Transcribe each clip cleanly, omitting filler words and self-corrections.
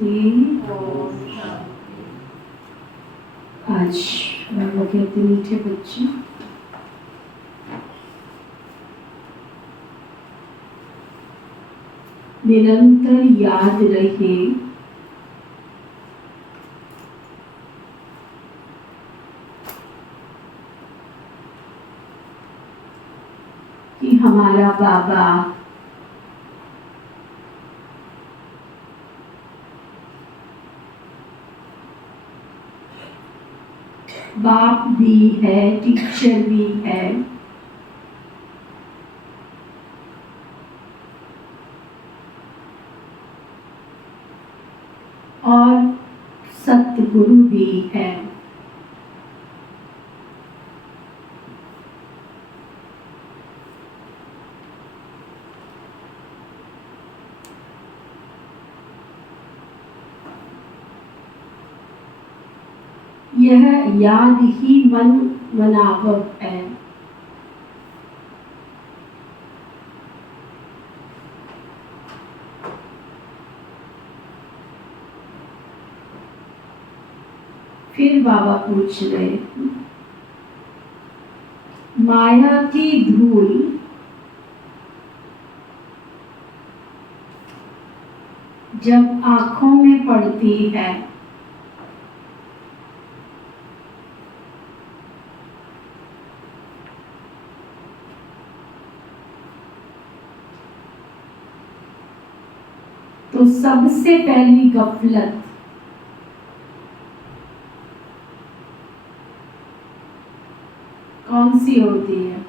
ओम शांति। आज बाबा कहते मीठे बच्चे, निरंतर याद रहे कि हमारा बाबा बाप भी है, टीचर भी है, और सतगुरु भी है। यह याद ही मन मनावक है। फिर बाबा पूछ रहे, माया की धूल जब आंखों में पड़ती है तो सबसे पहली गफलत कौन सी होती है?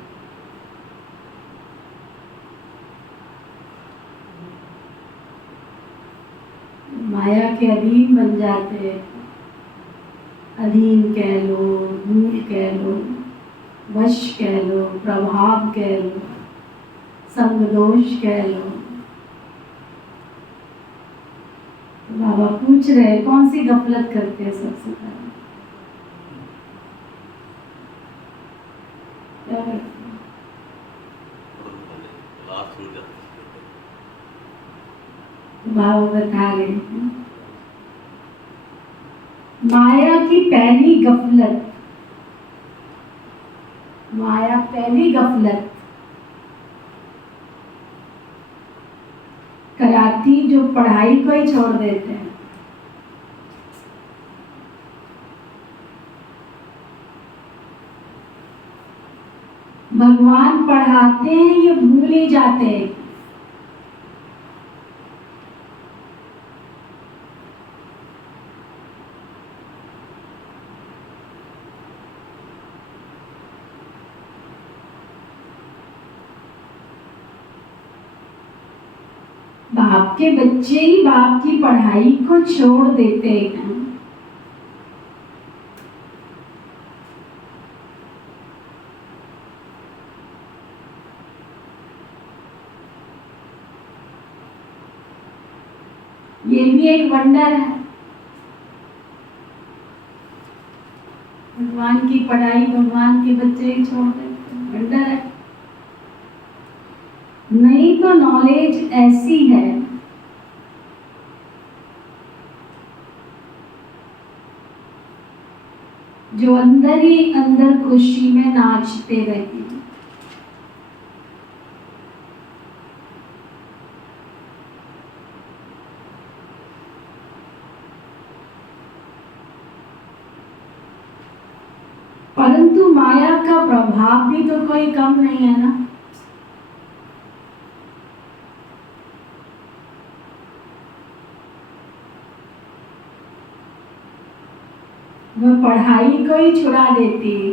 माया के अधीन बन जाते हैं। अधीन कह लो, धूल कह लो, वश कह लो, प्रभाव कह लो, संगदोष कह लो। बाबा पूछ रहे कौन सी गफलत करते हैं सबसे पहले? क्या करते हैं? बाबा बता रहे हैं, माया की पहली गफलत, माया पहली गफलत कराती जो पढ़ाई को ही छोड़ देते हैं। भगवान पढ़ाते हैं, ये भूल ही जाते हैं। बाप के बच्चे ही बाप की पढ़ाई को छोड़ देते हैं। ये भी एक वंडर है। भगवान की पढ़ाई भगवान के बच्चे ही छोड़ देते हैं, वंडर है। नहीं तो नॉलेज ऐसी है जो अंदर ही अंदर खुशी में नाचते रहती है। परंतु माया का प्रभाव भी तो कोई कम नहीं है ना। वह पढ़ाई को ही छुड़ा देती है।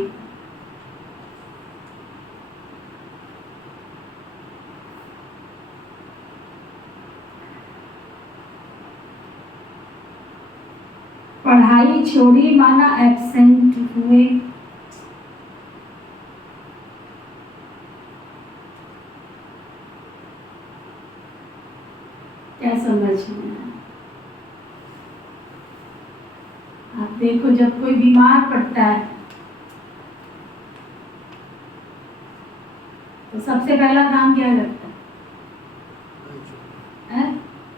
पढ़ाई छोड़ी माना एब्सेंट हुए। क्या समझ में? आप देखो, जब कोई बीमार पड़ता है तो सबसे पहला काम क्या करता है?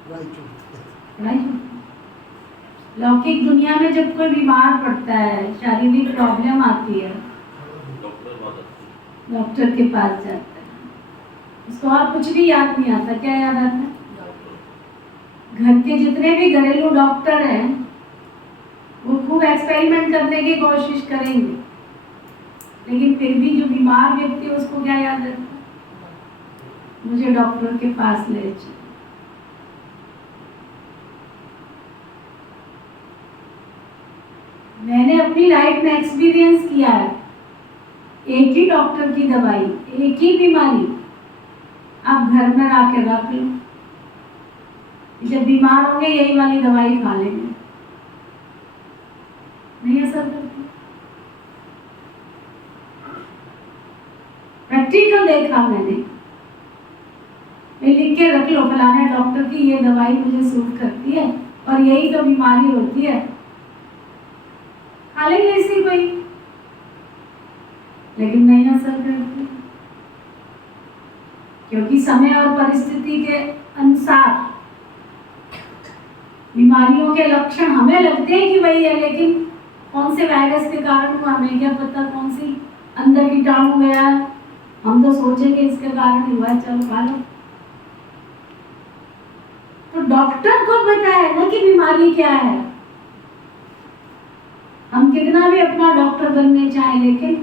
पढ़ाई छोड़ता है। लौकिक दुनिया में जब कोई बीमार पड़ता है, शारीरिक प्रॉब्लम आती है, डॉक्टर के पास जाता है, उसको और कुछ भी याद नहीं आता। क्या याद आता है? घर के जितने भी घरेलू डॉक्टर हैं वो खूब एक्सपेरिमेंट करने की कोशिश करेंगे, लेकिन फिर भी जो बीमार व्यक्ति है उसको क्या याद रहता है? मुझे डॉक्टर के पास ले चलो। मैंने अपनी लाइफ में एक्सपीरियंस किया है, एक ही डॉक्टर की दवाई, एक ही बीमारी आप घर में आके रख लो, जब बीमार होंगे यही वाली दवाई खा लेंगे, नहीं असर करती। प्रैक्टिकल देखा मैंने, लिख के रख लो फलाने डॉक्टर की ये दवाई मुझे सूट करती है और यही तो बीमारी होती है, खा लेंगे इसी कोई, लेकिन नहीं असर करती, क्योंकि समय और परिस्थिति के अनुसार बीमारियों के लक्षण हमें लगते हैं कि वही है, लेकिन कौन से वायरस के कारण हुआ हमें क्या पता, कौन सी अंदर कीटाणु गया, हम तो सोचेंगे इसके कारण हुआ, चलो खा लो। तो डॉक्टर को पता है ना कि बीमारी क्या है। हम कितना भी अपना डॉक्टर बनने चाहें लेकिन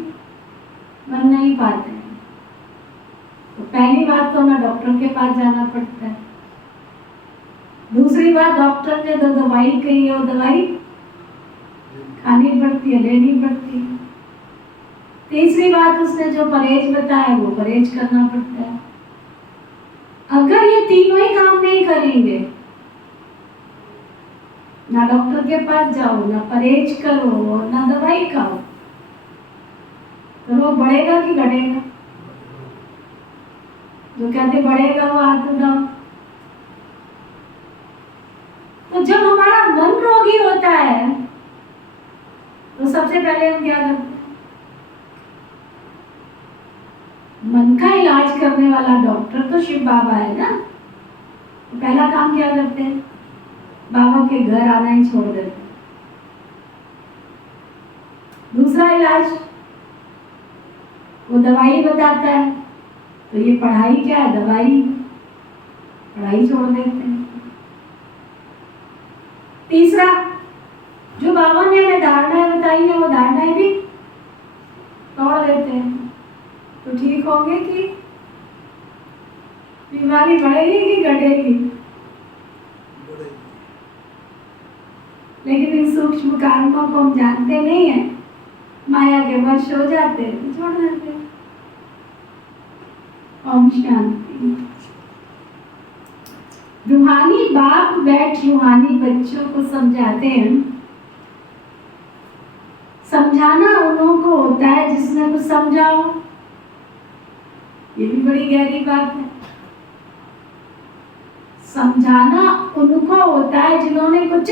बन नहीं पाते हैं। तो पहली बात तो हमें डॉक्टर के पास जाना पड़ता है। दूसरी बात, डॉक्टर ने जो दवाई कही है वो दवाई खानी पड़ती है, लेनी पड़ती है। तीसरी बात, उसने जो परहेज बताया वो परहेज करना पड़ता है। अगर ये तीनों ही काम नहीं करेंगे, ना डॉक्टर के पास जाओ, ना परहेज करो, ना दवाई खाओ, तो वो बढ़ेगा कि घटेगा? जो कहते बढ़ेगा वो हाथ उठाओ। तो जब हमारा मन रोगी होता है तो सबसे पहले हम क्या करते हैं? मन का इलाज करने वाला डॉक्टर तो शिव बाबा है ना, तो पहला काम क्या करते हैं? बाबा के घर आना ही छोड़ देते हैं। दूसरा इलाज, वो दवाई बताता है, तो ये पढ़ाई क्या है? दवाई, पढ़ाई छोड़ देते हैं। तीसरा, जो बाबा ने हमें धारणाएं बताई है वो धारणाएं भी तोड़ देते हैं। तो ठीक होंगे कि बीमारी बढ़ेगी कि घटेगी? लेकिन इन सूक्ष्म कारणों को हम जानते नहीं है, माया के वश हो जाते हैं, तो छोड़ देते हैं। ओम शांति। रूहानी बाप बैठ रूहानी बच्चों को समझाते हैं। समझाना उन्हों को होता है जिसने कुछ समझाओ, ये भी बड़ी गहरी बात है। समझाना उनको होता है जिन्होंने कुछ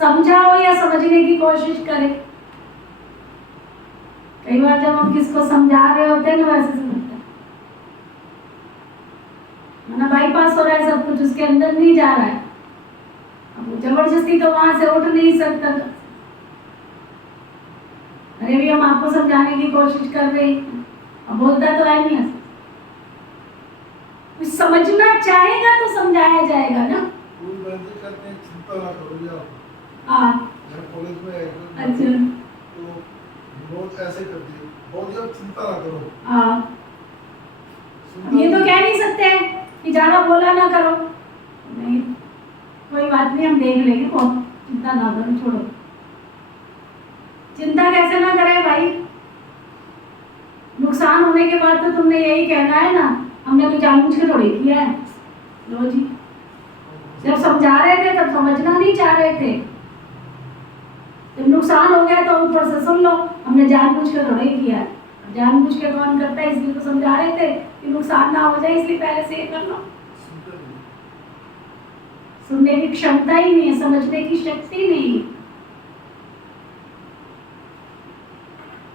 समझा हो या समझने की कोशिश करे। कई बार जब हम किसको समझा रहे होते हैं ना, वैसे समझते हैं, ना बाईपास हो रहा है, सब कुछ उसके अंदर नहीं जा रहा है, अब वो जबरदस्ती तो वहां से उठ नहीं सकता। अरे भी हम आपको समझाने की कोशिश कर रहे हैं, अब बोलता तो है नहीं, कुछ समझना चाहेगा तो समझाया जाएगा ना। कॉलेज में अच्छा, तो बहुत ऐसे करती है, बहुत ज्यादा चिंता ना करो। ये तो कह नहीं सकते कि ज्यादा बोला ना करो, नहीं कोई बात नहीं, हम देख लेंगे, बहुत चिंता ना करो, छोड़ो। चिंता कैसे ना करें भाई? नुकसान होने के बाद तो तुमने यही कहना है ना, हमने तो जानबूझ के थोड़ी किया है। लो जी, जब समझा रहे थे तब समझना नहीं चाह रहे थे, जब नुकसान हो गया तो ऊपर से सुन लो, हमने जानबूझ के थोड़ा ही किया है। जानबूझ के कौन करता है? इसलिए तो समझा रहे थे कि नुकसान ना हो जाए, इसलिए पहले से ये कर लो। सुनने की क्षमता ही नहीं है, समझने की शक्ति नहीं है।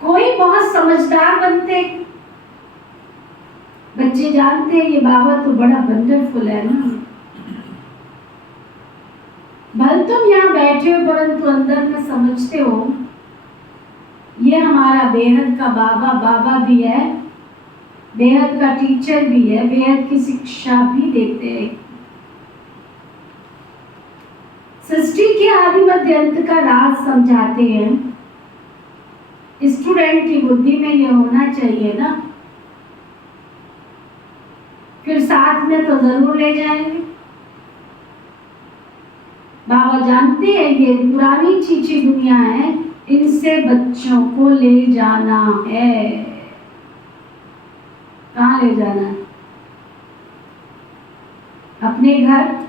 कोई बहुत समझदार बनते, बच्चे जानते हैं ये बाबा तो बड़ा वंडरफुल है ना, भल तुम बैठे हो परंतु अंदर में समझते हो ये हमारा बेहद का बाबा बाबा भी है, बेहद का टीचर भी है, बेहद की शिक्षा भी देते हैं। सृष्टि के आदि मध्य अंत का राज समझाते हैं। स्टूडेंट की बुद्धि में ये होना चाहिए ना, फिर साथ में तो जरूर ले जाएंगे। बाबा जानते हैं ये पुरानी चीची दुनिया है, इनसे बच्चों को ले जाना है। कहाँ ले जाना है? अपने घर।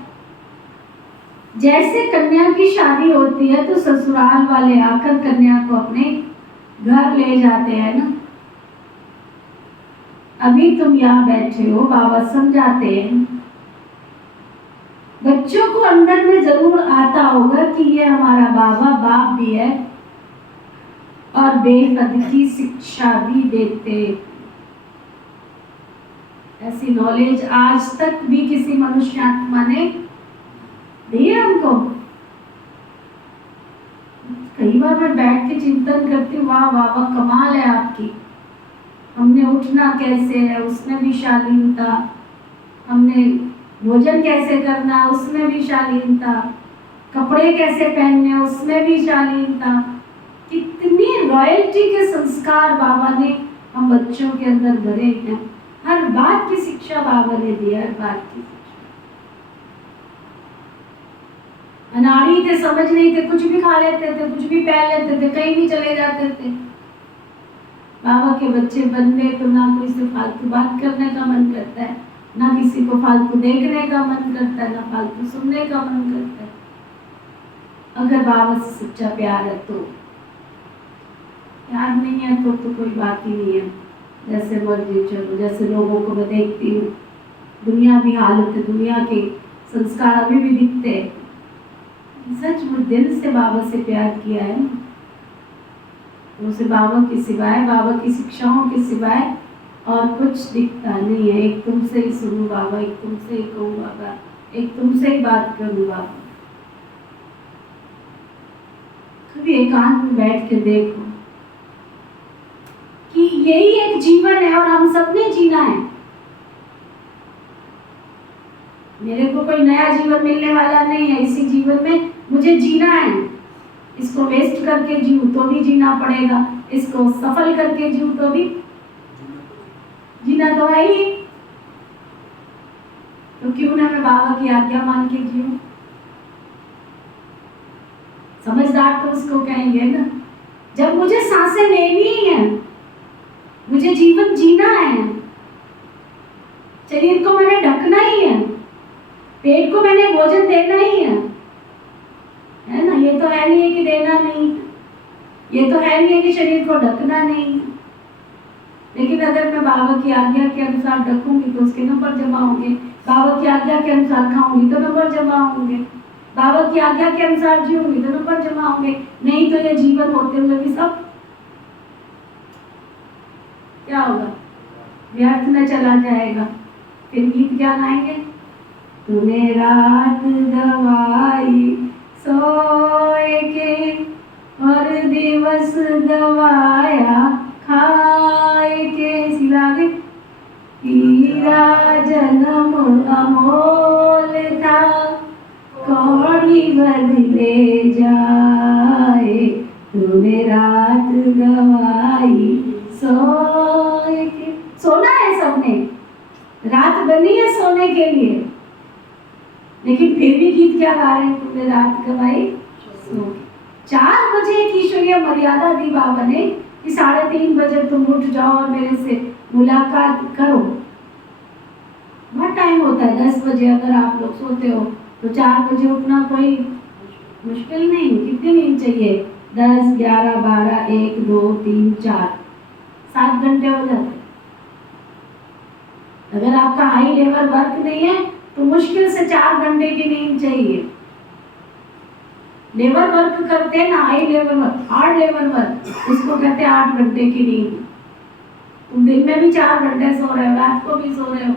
जैसे कन्या की शादी होती है तो ससुराल वाले आकर कन्या को अपने घर ले जाते हैं ना। अभी तुम यहाँ बैठे हो, बाबा समझाते हैं। बच्चों को अंदर में जरूर आता होगा कि ये हमारा बाबा बाप भी है और बेहद की शिक्षा भी देते। ऐसी नॉलेज आज तक भी किसी मनुष्य आत्मा ने दी है हमको। कई बार मैं बैठ के चिंतन करती हूँ, वाह बाबा कमाल है आपकी। हमने उठना कैसे है उसमें भी शालीनता, हमने भोजन कैसे करना उसमें भी शालीनता, कपड़े कैसे पहनने उसमें भी शालीनता। कितनी रॉयल्टी के संस्कार बाबा ने हम बच्चों के अंदर भरे हैं। हर बात की शिक्षा बाबा ने दी, हर बात की। अनाड़ी थे, समझ नहीं थे, कुछ भी खा लेते थे, कुछ भी पहन लेते थे, कहीं भी चले जाते थे। बाबा के बच्चे बनने तो ना कोई से फालतू बात करने का मन करता है, ना किसी को फालतू देखने का मन करता है, ना फालतू सुनने का मन करता है। अगर बाबा से सच्चा प्यार है तो, प्यार नहीं है तो कोई बात ही नहीं है। जैसे मर्जी चलो, जैसे लोगों को मैं देखती हूँ, दुनिया भी हालत है, दुनिया के संस्कार अभी भी दिखते हैं। सच में दिल से बाबा से प्यार किया है तो उसे बाबा के सिवाय, बाबा की शिक्षाओं के सिवाय और कुछ दिखता नहीं है। एक तुमसे ही सुनूं बाबा, एक तुमसे ही कहूँ बाबा, एक तुमसे ही बात करूँ बाबा। कभी एकांत में बैठ के देखो कि यही एक जीवन है और हम सबने जीना है। मेरे को कोई नया जीवन मिलने वाला नहीं है, इसी जीवन में मुझे जीना है। इसको वेस्ट करके जीऊं तो भी जीना पड़ेगा, इसको सफल करके जीऊं तो भी जीना तो है ही। तो क्यों ना मैं बाबा की आज्ञा मान के जीऊं। समझदार तो उसको कहेंगे ना। जब मुझे सांसें लेनी ही है, मुझे जीवन जीना है, शरीर को मैंने ढकना ही है, पेट को मैंने भोजन देना ही है ना। ये तो है नहीं है कि देना नहीं, ये तो है नहीं है कि शरीर को ढकना नहीं। लेकिन अगर मैं बाबा की आज्ञा के अनुसार ढकूंगी तो उसके नंबर जमा होंगे, बाबा की आज्ञा के अनुसार खाऊंगी तो नंबर जमा होंगे, बाबा की आज्ञा के अनुसार जीऊंगी तो नंबर जमा होंगे। नहीं तो ये जीवन होते हुए भी सब क्या होगा, व्यर्थ में चला जाएगा। फिर गीत क्या गाएंगे? तूने रात गवाई सोए के और दिवस गवाया खाए के। सिलागे हीरा जन्म अमोल था, कौड़ी बदले जाए। तूने रात गवाई सोए के। सोना है सबने, रात बनी है सोने के लिए, लेकिन फिर भी गीत क्या गा रहे हैं? तुमने रात गवाई सो। 4 बजे एक ईश्वरीय मर्यादा दी बाबा ने कि 3:30 बजे तुम उठ जाओ और मेरे से मुलाकात करो। बहुत टाइम होता है 10 बजे अगर आप लोग सोते हो तो 4 बजे उठना कोई मुश्किल नहीं। कितनी नींद चाहिए? 10, 11, 12, 1, 2, 3, 4, 7 घंटे हो जाते। अगर आपका हाई लेवल वर्क नहीं है तो मुश्किल से 4 घंटे की नींद चाहिए। लेवल वर्क करते हैं ना, high level work, hard level work, उसको कहते हैं 8 घंटे की नींद। तुम दिन में भी 4 घंटे सो रहे हो, रात को भी सो रहे हो,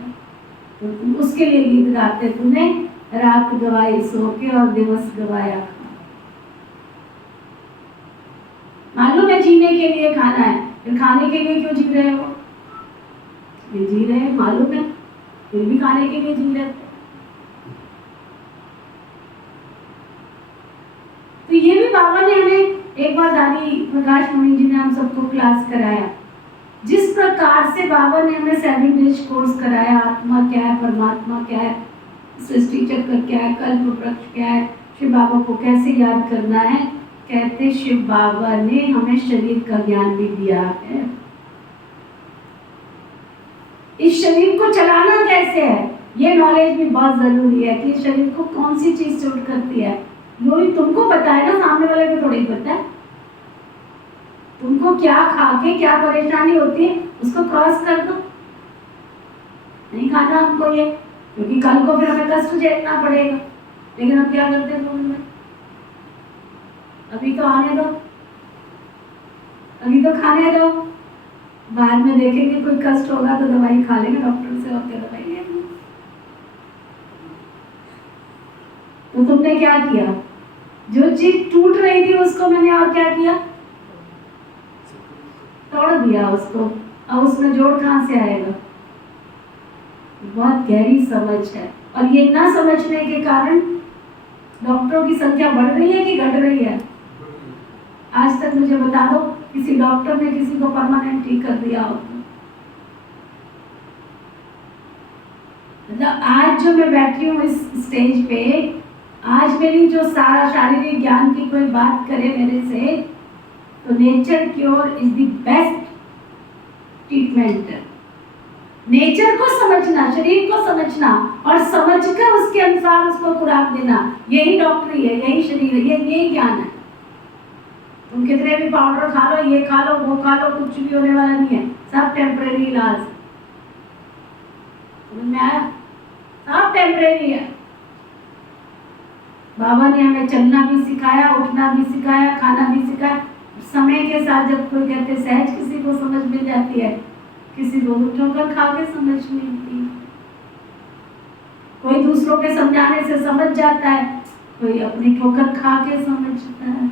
तो तुम उसके लिए गीत गाते। तुमने रात गवाई सो के और दिवस गवाया। मालूम है जीने के लिए खाना है, फिर खाने के लिए क्यों जी रहे हो? ये जी रहे हैं, मालूम है, फिर भी खाने के लिए जी रहे थे। तो ये भी बाबा ने हमें एक बार दादी प्रकाश मुनि जी ने हम सबको क्लास कराया। जिस प्रकार से बाबा ने हमें 7 डेज कोर्स कराया, आत्मा क्या है, परमात्मा क्या है, सृष्टि चक्र क्या है, कल्प वृक्ष क्या है, शिव बाबा को कैसे याद करना है, कहते शिव बाबा ने हमें शरीर का ज्ञान भी दिया है। इस शरीर को चलाना कैसे है, ये नॉलेज भी बहुत जरूरी है कि शरीर को कौन सी चीज सूट करती है। वो भी तुमको पता है ना, सामने वाले को थोड़ी पता है। तुमको क्या खा के क्या परेशानी होती है उसको क्रॉस कर दो, नहीं खाना हमको ये, क्योंकि कल को फिर हमें कष्ट झेलना पड़ेगा। लेकिन हम क्या करते हैं फोन में, अभी तो आने दो, अभी तो खाने दो, बाद में देखेंगे कोई कष्ट होगा तो दवाई खा लेंगे डॉक्टर से, और क्या दवाई लेंगे। तो तुमने क्या किया, जो चीज टूट रही थी उसको मैंने और क्या किया, तोड़ दिया उसको। अब उसमें जोड़ कहाँ से आएगा? बहुत गहरी समझ है। और ये ना समझने के कारण डॉक्टरों की संख्या बढ़ रही है कि घट रही है? आज तक मुझे बता दो किसी डॉक्टर ने किसी को परमानेंट ठीक कर दिया हो? मतलब आज जो मैं बैठी हूँ इस स्टेज पे, आज मेरी जो सारा शारीरिक ज्ञान की कोई बात करे मेरे से, तो nature cure is the best treatment. Nature को समझना, शरीर को समझना और समझकर उसके अनुसार उसको खुराक देना, यही डॉक्टरी है, यही शरीर है, यही ज्ञान है। तुम कितने भी पाउडर खा लो, ये खा लो, वो खा लो, कुछ भी होने वाला नहीं है, सब टेम्परेरी इलाज। सब टेम्परेरी है। बाबा ने हमें चलना भी सिखाया, उठना भी सिखाया, खाना भी सिखाया। समय के साथ जब कोई कहते सहज किसी को समझ मिल जाती है, किसी को ठोकर खा के समझ मिलती, कोई दूसरों के समझाने से समझ जाता है, कोई अपनी ठोकर खा के समझता है।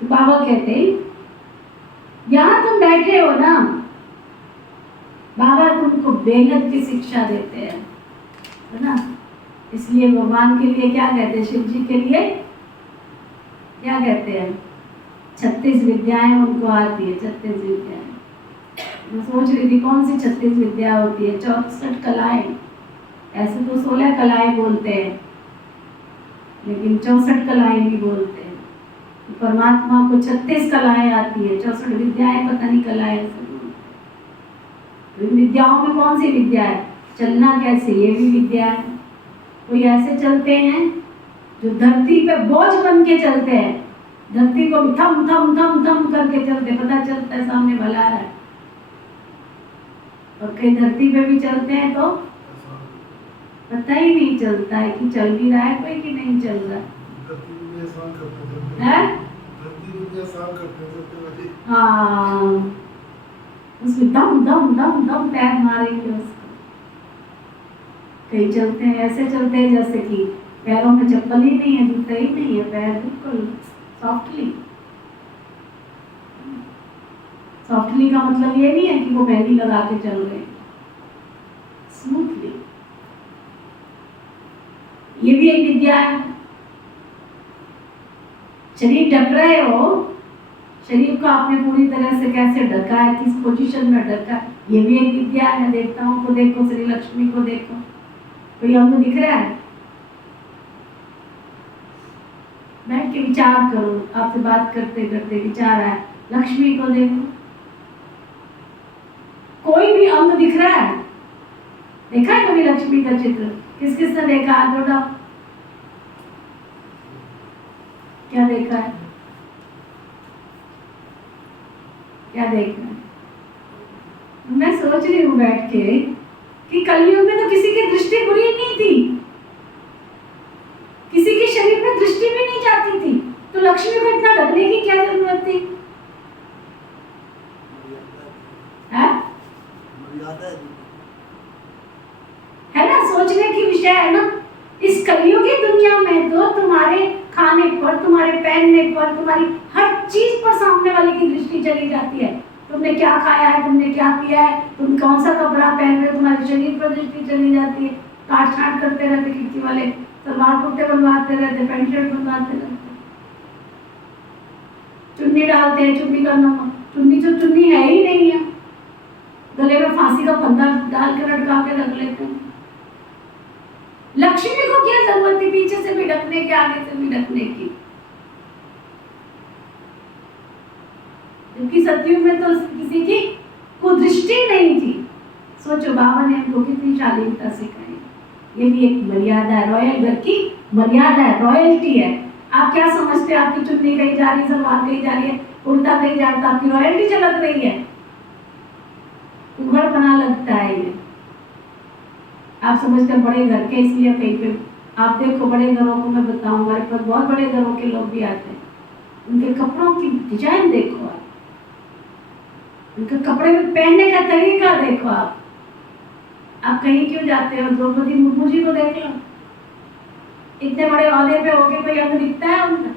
तो बाबा कहते यहाँ तुम बैठे हो ना, बाबा तुमको बेहद की शिक्षा देते हैं, है ना। इसलिए भगवान के लिए क्या कहते हैं, शिव जी के लिए क्या कहते हैं, 36 विद्याएं उनको आती है। 36 विद्याएं मैं सोच रही थी कौन सी 36 विद्या होती है। 64 कलाएं, ऐसे तो 16 कलाएं बोलते हैं, लेकिन 64 कलाएं भी बोलते हैं। तो परमात्मा को 36 कलाएं आती है, 64 विद्याएं पता नहीं कलाएं। तो विद्याओं में कौन सी विद्या है, चलना कैसे, ये भी विद्या है। कोई ऐसे चलते हैं जो धरती पे बोझ बन के चलते हैं, धरती को थम थम थम थम करके चलते, पता चलता है सामने भला है। और कई धरती पे भी चलते हैं तो पता ही नहीं चलता है कि चल भी रहा है कोई कि नहीं चल रहा है। हाँ, उसमें दम दम दम दम पैर मारेंगे उसको। कई चलते हैं ऐसे चलते हैं जैसे कि पैरों में चप्पल ही नहीं है, जूता ही नहीं है, पैर बिल्कुल सॉफ्टली। सॉफ्टली का मतलब ये नहीं है कि वो मेहंदी लगा के चल रहे हैं, स्मूथली। ये भी एक विद्या है। शरीर ढक रहे हो, शरीर को आपने पूरी तरह से कैसे ढका है, किस पोजीशन में ढका है, ये भी एक विद्या है। देवताओं को देखो, श्री लक्ष्मी को देखो, कोई अंग दिख रहा है? बैठ के विचार करो, आपसे बात करते करते विचार आए, लक्ष्मी को देखो, कोई भी अंग दिख रहा है? देखा है कभी लक्ष्मी का चित्र? किस किस ने देखा? हाथ उठाओ। क्या देखा है? क्या देखा है? मैं सोच रही हूँ बैठ के कि कलयुग में तो किसी की दृष्टि बुरी नहीं थी, किसी के शरीर में दृष्टि भी नहीं जाती थी, तो लक्ष्मी को इतना ढकने की क्या जरूरत थी? है ना, सोचने की विषय है ना। इस कलयुगी दुनिया में तो तुम्हारे खाने पर, तुम्हारे पहनने पर, तुम्हारी हर चीज पर सामने वाले की दृष्टि चली जाती है। तुमने क्या खाया है, तुमने क्या पिया है, तुम कौन सा कपड़ा पहन रहे हो, तुम्हारे शरीर पर दृष्टि चली जाती है। काट छाट करते रहते खिड़की वाले, सलवार कुर्ते बनवाते रहते, पैंट शर्ट बनवाते रहते, चुन्नी डालते हैं, चुन्नी का चुन्नी जो चुन्नी है ही नहीं है, गले में फांसी का फंदा डाल के लटका के रख लेते हैं। लक्ष्मी को क्या जरूरत थी पीछे से भी ढकने की, आगे से भी ढकने की? जबकि सतयुग में तो किसी की कुदृष्टि नहीं थी। सोचो बाबा ने हमको कितनी शालीनता सिखाई। ये भी एक मर्यादा है, रॉयल घर की मर्यादा है, रॉयल्टी है। आप क्या समझते हैं, आपकी चुन्नी कहीं जा रही है, सलवार कहीं जा रही है, कुर्ता कहीं जा रहा है, आपकी रॉयल्टी झलक रही है? उघड़पना लगता है ये। आप समझते हैं बड़े घर के, इसलिए कहीं पे आप देखो बड़े घरों को मैं बताऊं, हमारे पास बहुत बड़े घरों के लोग भी आते हैं, उनके कपड़ों की डिजाइन देखो आप, उनके कपड़े में पहनने का तरीका देखो आप कहीं क्यों जाते हो, द्रौपदी मुर्मू जी को देख लो, इतने बड़े ओहदे पे होके कोई अंग दिखता है उनका?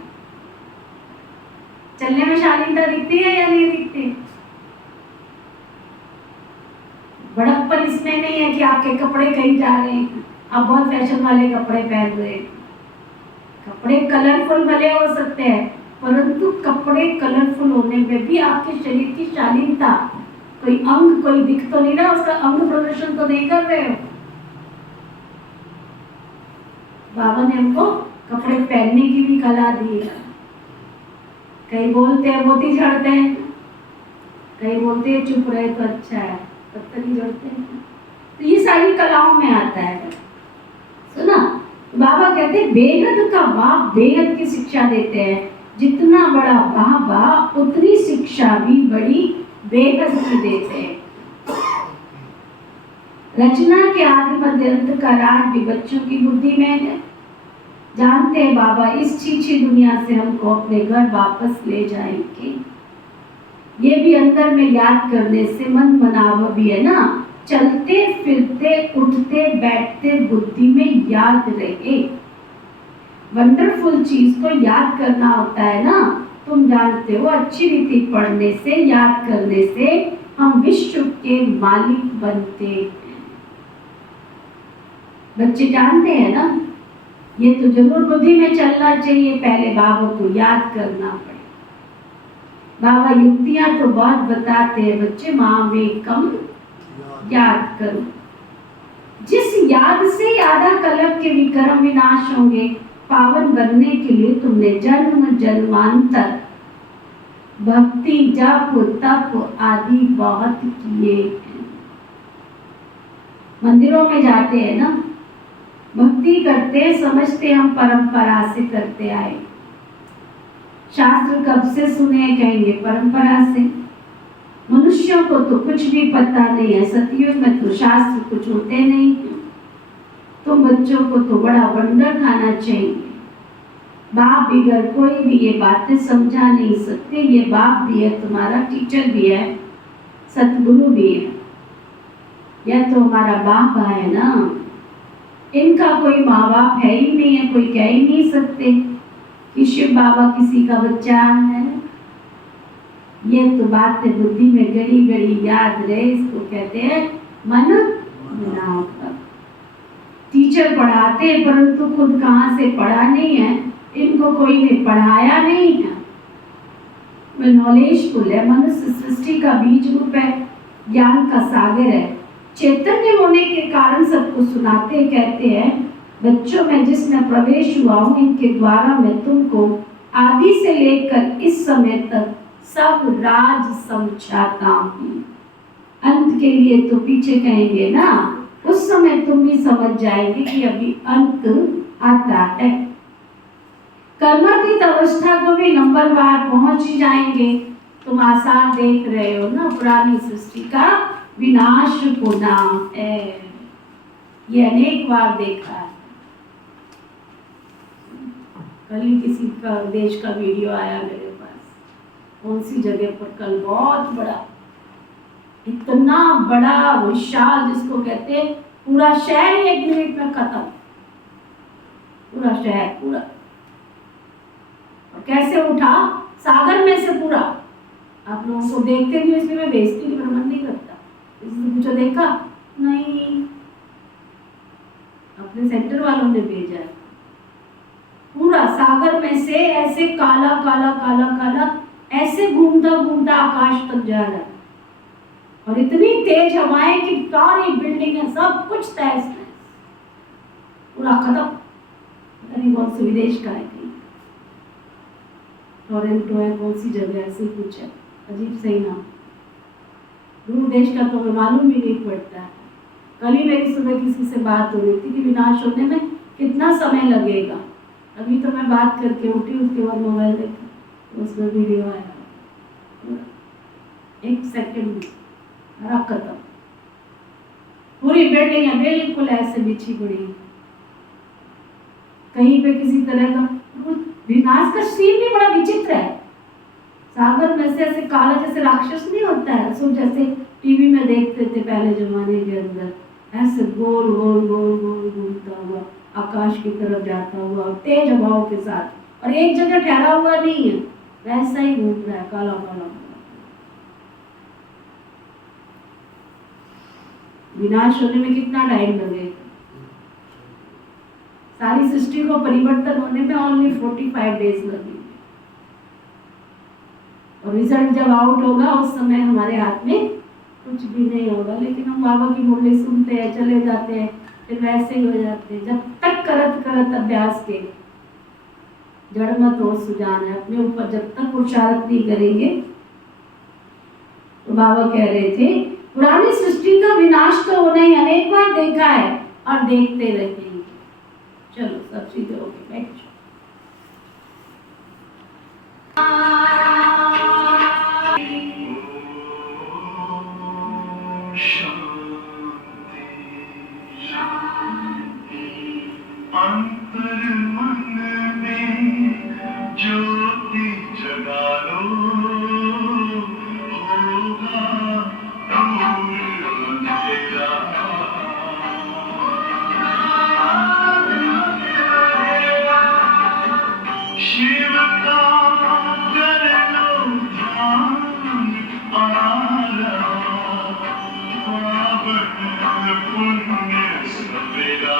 चलने में शालीनता दिखती है या नहीं दिखती? बड़प्पन इसमें नहीं है कि आपके कपड़े कहीं जा रहे हैं, आप बहुत फैशन वाले कपड़े पहन रहे हैं। कपड़े कलरफुल भले हो सकते हैं, परंतु कपड़े कलरफुल होने में भी आपके शरीर की शालीनता, कोई अंग कोई दिख तो नहीं रहा, उसका अंग प्रदर्शन तो नहीं कर रहे हो। बाबा ने हमको कपड़े पहनने की भी कला दी है। कई बोलते हैं मोती झड़ते हैं, कई बोलते हैं चुप रहे तो अच्छा है, तब तक ही झड़ते हैं। तो ये सारी कलाओं में आता है। सुना, बाबा कहते हैं बेहद का बाप बेहद की शिक्षा देते हैं, जितना बड़ा बाबा उतनी शिक्षा भी बड़ी बेहद की देते हैं। रचना के आदि मध्य अंत का राज भी बच्चों की बुद्धि में है। जानते हैं बाबा इस छीछी दुनिया से हमको अपने घर वापस ले जाएंगे। ये भी अंदर में याद करने से मन मनावा भी है ना, चलते फिरते उठते बैठते बुद्धि में याद रहे। वंडरफुल चीज को याद करना होता है ना, तुम जानते हो अच्छी रीति पढ़ने से, याद करने से हम विश्व के मालिक बनते हैं। बच्चे जानते हैं ना, ये तो जरूर बुद्धि में चलना चाहिए, पहले बाबा को याद करना पड़े। बाबा युक्तियां तो बहुत बताते हैं, बच्चे माँ में कम याद करो। जिस याद से आधा कलप के विक्रम विनाश होंगे, पावन बनने के लिए तुमने जन्म जन्मांतर भक्ति जप तप आदि बहुत किए हैं। मंदिरों में जाते हैं ना, भक्ति करते समझते हम परंपरा से करते आए। शास्त्र कब से सुने, कहेंगे परंपरा से। मनुष्यों को तो कुछ भी पता नहीं है, सतयुग में तो शास्त्र कुछ होते नहीं। तुम बच्चों को तो बड़ा वंडर खाना चाहिए। बाप बिगड़ कोई भी ये बातें समझा नहीं सकते। ये बाप भी है, तुम्हारा टीचर भी है, सतगुरु भी है। यह तो हमारा बाप है ना, इनका कोई माँ बाप है ही नहीं है, कोई कह ही नहीं सकते कि शिव बाबा किसी का बच्चा है। ये तो बातें बुद्धि में गड़ी गड़ी याद रहे, इसको कहते हैं मन बनाओ। टीचर पढ़ाते परंतु खुद कहाँ से पढ़ा नहीं है, इनको कोई ने पढ़ाया नहीं है। वह नॉलेजफुल है, मनुष्य सृष्टि का बीज रूप है, ज्ञान का सागर है। चैतन्य होने के कारण सबको सुनाते, कहते हैं बच्चों में जिसमें प्रवेश हुआ हूँ, इनके द्वारा मैं तुमको आदि से लेकर इस समय तक सब राज समझाता हूँ। अंत के लिए तो पीछे कहेंगे ना, उस समय तुम भी समझ जाएंगे कि अभी अंत आता है। कर्मातीत अवस्था को भी नंबरवार पहुंच ही जाएंगे। तुम आसार देख रहे हो ना, पुरानी सृष्टि का विनाश होना है, ये अनेक बार देखा है। कल ही किसी का देश का वीडियो आया मेरे पास, कौन सी जगह पर, कल बहुत बड़ा, इतना बड़ा विशाल, जिसको कहते हैं पूरा शहर ही 1 मिनट में खत्म, पूरा शहर पूरा। कैसे उठा सागर में से पूरा। आप लोगों को देखते नहीं इसलिए मैं बेइज्जती की प्रबंध नहीं करता। इसलिए कुछ देखा नहीं, अपने सेंटर वालों ने भेजा है। पूरा सागर में से ऐसे काला काला काला काला ऐसे घूमता घूमता आकाश तक जा रहा है, और इतनी तेज हवाएं कि सारी बिल्डिंगें सब कुछ तहस नहस, पूरा खत्म। पता नहीं कौन से विदेश का है, कहीं टोरंटो है, कौन सी जगह ऐसी कुछ है, अजीब सही नाम। दूर देश का तो हमें मालूम भी नहीं पड़ता है। कल ही मेरी सुबह किसी से बात हो रही थी कि विनाश होने में कितना समय लगेगा। अभी तो मैं बात करके उठी, उसके बाद मोबाइल देखा तो उसमें वीडियो आया, 1 सेकंड में सारा खत्म। पूरी बिल्डिंग है बिल्कुल ऐसे बिछी पड़ी, कहीं पे किसी तरह का विनाश का सीन भी बड़ा विचित्र है। सागर में से ऐसे काला जैसे राक्षस नहीं होता है, सो जैसे टीवी में देखते थे पहले जमाने के अंदर, ऐसे गोल गोल गोल गोल घूमता हुआ आकाश की तरफ जाता हुआ और तेज हवाओं के साथ, और एक जगह ठहरा हुआ नहीं है, वैसा ही घूम रहा है काला काला। विनाश होने में कितना टाइम लगेगा? सारी सृष्टि को परिवर्तन होने में ओनली 45 डेज लगेंगे, और रिजल्ट जब आउट होगा उस समय हमारे हाथ में कुछ भी नहीं होगा। लेकिन हम बाबा की मुरली सुनते हैं, चले जाते हैं, फिर वैसे ही हो जाते हैं। जब तक करत करत अभ्यास के जड़ मत हो सुजान है, अपने ऊपर जब तक पुरुषार्थ नहीं करेंगे। तो बाबा कह रहे थे पुरानी सृष्टि का विनाश तो होना ही अनेक बार देखा है और देखते रहेंगे। चलो सब सीधे हो गए, बैठ जाओ। अंतर मन में ज्योति जगा लो, होगा दूर अंधेरा। शिव का कर लो ध्यान, आरा पावन पुण्य सवेरा।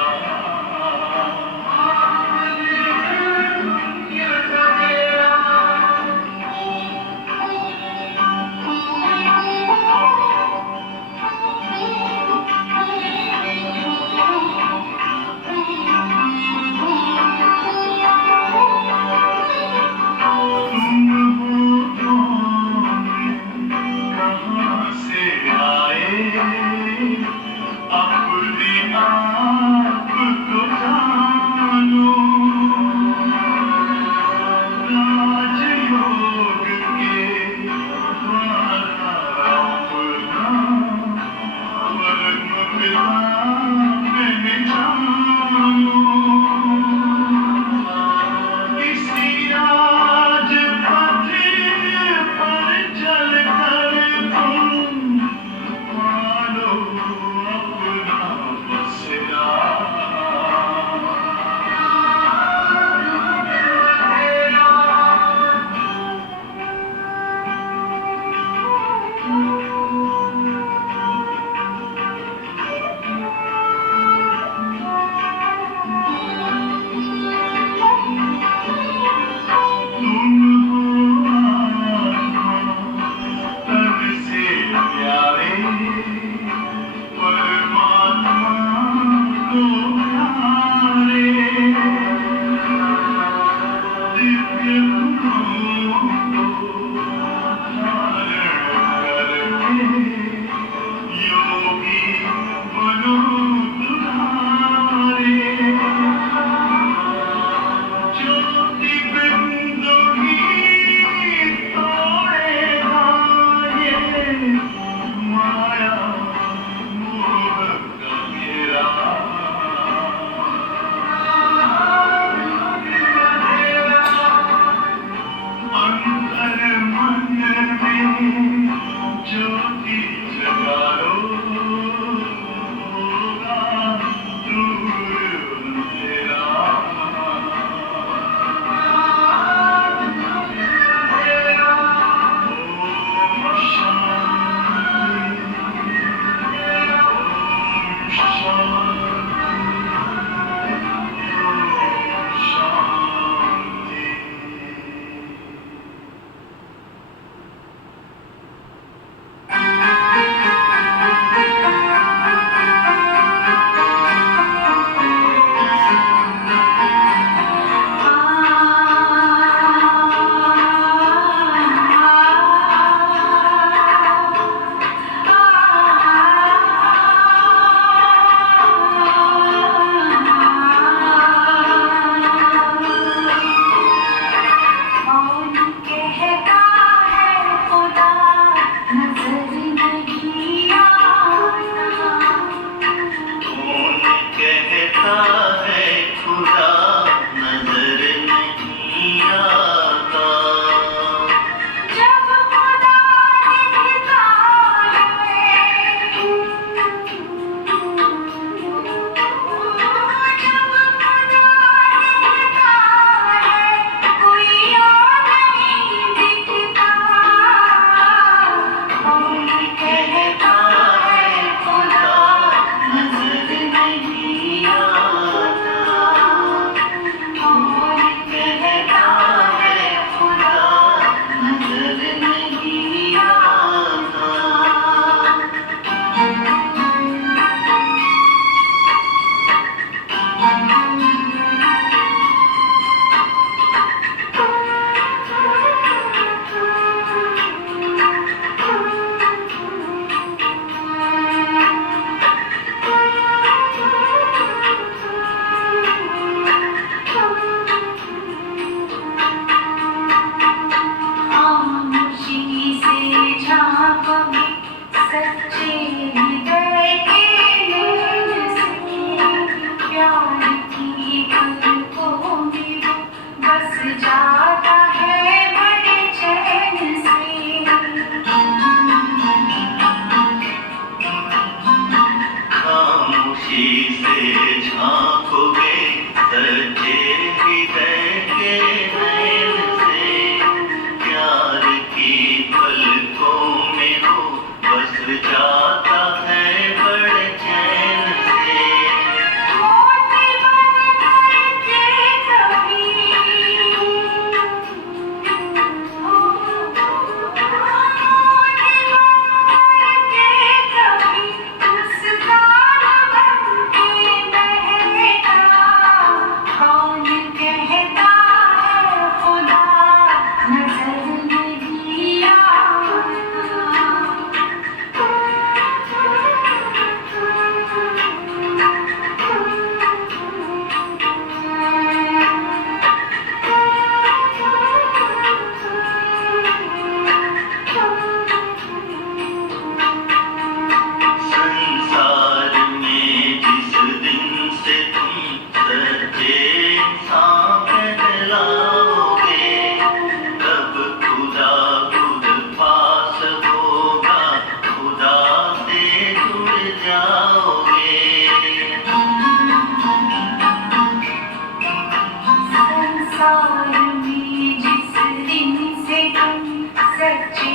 सच्चे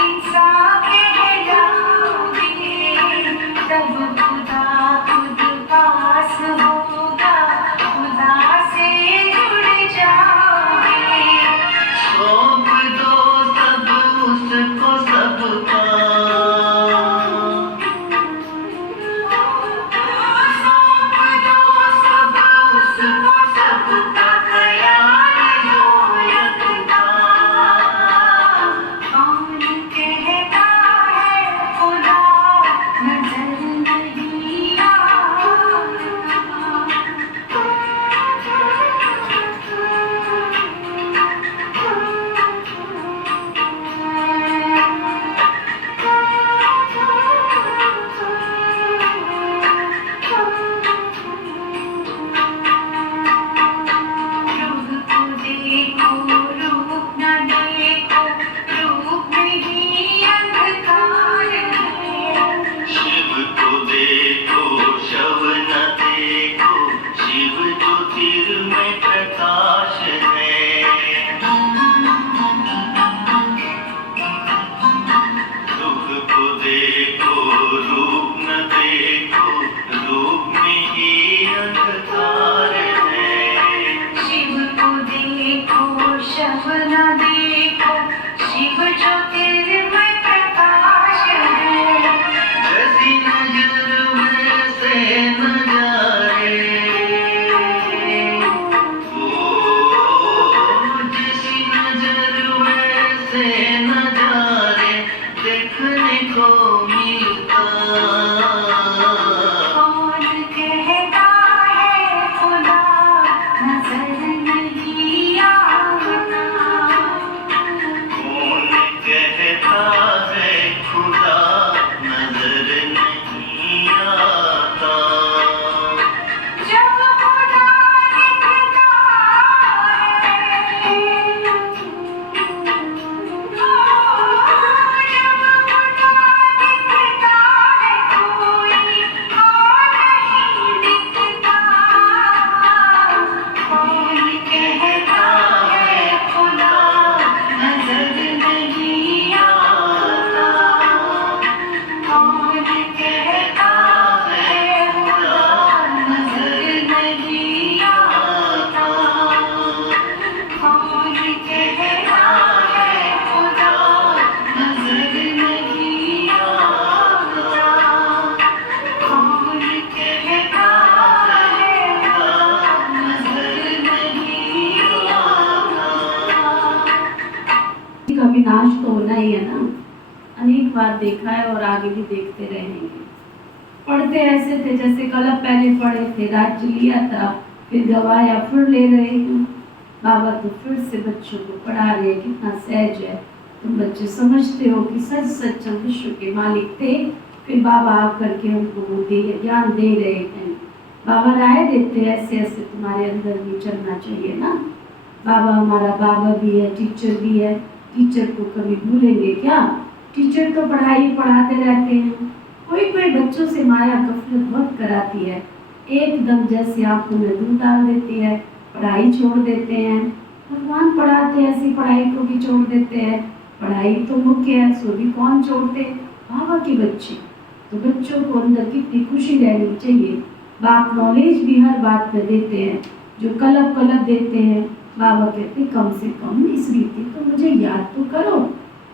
इंसान कहलाओगे, तब खुदा खुद पास होगा, खुदा से जुड़ जाओगे। सौंप दो सब उसको सबका, सौंप दो सब उसको सबका, ख्याल जो रखता। कौन कहता है खुदा नजर नहीं आता। रूप को देखो रूप न देखो, रूप में ही अंधकार है। शिव को देखो शव न देखो, शिव ज्योतिर में प्रकाश है। दुख को देखो रूप न देखो, रूप में ही अंधकार है। शिव को देखो शव न देखो, शिव ज्योतिर्मय प्रकाश है। जैसी नजर वैसे नजारे, जैसी नजर वैसे नजारे देखने को मिलता। कौन कहता है खुदा नजर नहीं आता। कौन कहता है खुदा नजर नहीं आता। जब खुदा दिखता है, जब खुदा दिखता है कोई और नहीं दिखता। कौन कहता है खुदा नजर नहीं आता। कौन कहता है खुदा नजर नहीं आता। कौन कहता है खुदा नजर नहीं आता। कौन कहता है खुदा नजर नहीं आता। का विनाश तो होना ही है ना, अनेक बार देखा है और आगे भी देखते रहेंगे। पढ़ते ऐसे थे जैसे कल पहले पढ़े थे, राज्य लिया था फिर गवाया फिर ले रहे हूँ। बाबा तो फिर से बच्चों को पढ़ा रहे हैं, कितना सहज है। तुम बच्चे समझते हो कि सच सच हम विश्व के मालिक थे, फिर बाबा आकर के हमको वो ज्ञान दे रहे हैं। बाबा राय देते हैं ऐसे ऐसे तुम्हारे अंदर भी चलना चाहिए ना। बाबा हमारा बाबा भी है, टीचर भी है। टीचर को कभी भूलेंगे क्या? टीचर तो पढ़ाई पढ़ाते रहते हैं। कोई कोई बच्चों से माया गफलत बहुत कराती है, एकदम जैसे आंखों में दूध डाल देती है, पढ़ाई छोड़ देते हैं। भगवान पढ़ाते हैं, ऐसी पढ़ाई को भी छोड़ देते हैं। पढ़ाई तो मुख्य है, सो भी कौन छोड़ते? बाबा के बच्चे। तो बच्चों को अंदर कितनी खुशी रहनी चाहिए। बाप नॉलेज भी हर बात में देते हैं, जो कलब देते हैं। बाबा कहते कम से कम इस रीति को मुझे याद तो करो।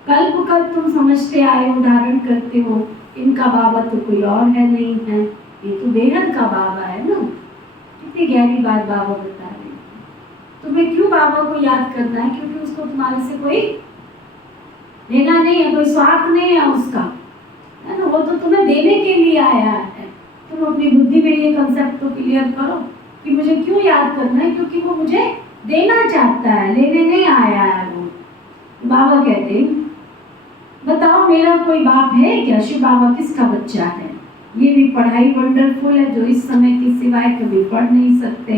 कल्प तुम समझते आए हो, धारण करते हो। इनका बाबा तो कोई और है नहीं है, ये तो बेहद का बाबा है ना। कितनी गहरी बात बाबा बता रहे हैं। तुम्हें क्यों बाबा को याद करना है? क्योंकि उसको तुम्हारे से कोई लेना नहीं है, कोई स्वार्थ नहीं है उसका, है ना। वो तो तुम्हें देने के लिए आया है। तुम अपनी बुद्धि में ये कंसेप्ट तो क्लियर करो कि मुझे क्यों याद करना है, क्योंकि वो मुझे देना चाहता है, लेने नहीं आया है वो। बाबा कहते बताओ मेरा कोई बाप है क्या? शिव बाबा किसका बच्चा है? ये भी पढ़ाई वंडरफुल है, जो इस समय के सिवाय कभी पढ़ नहीं सकते।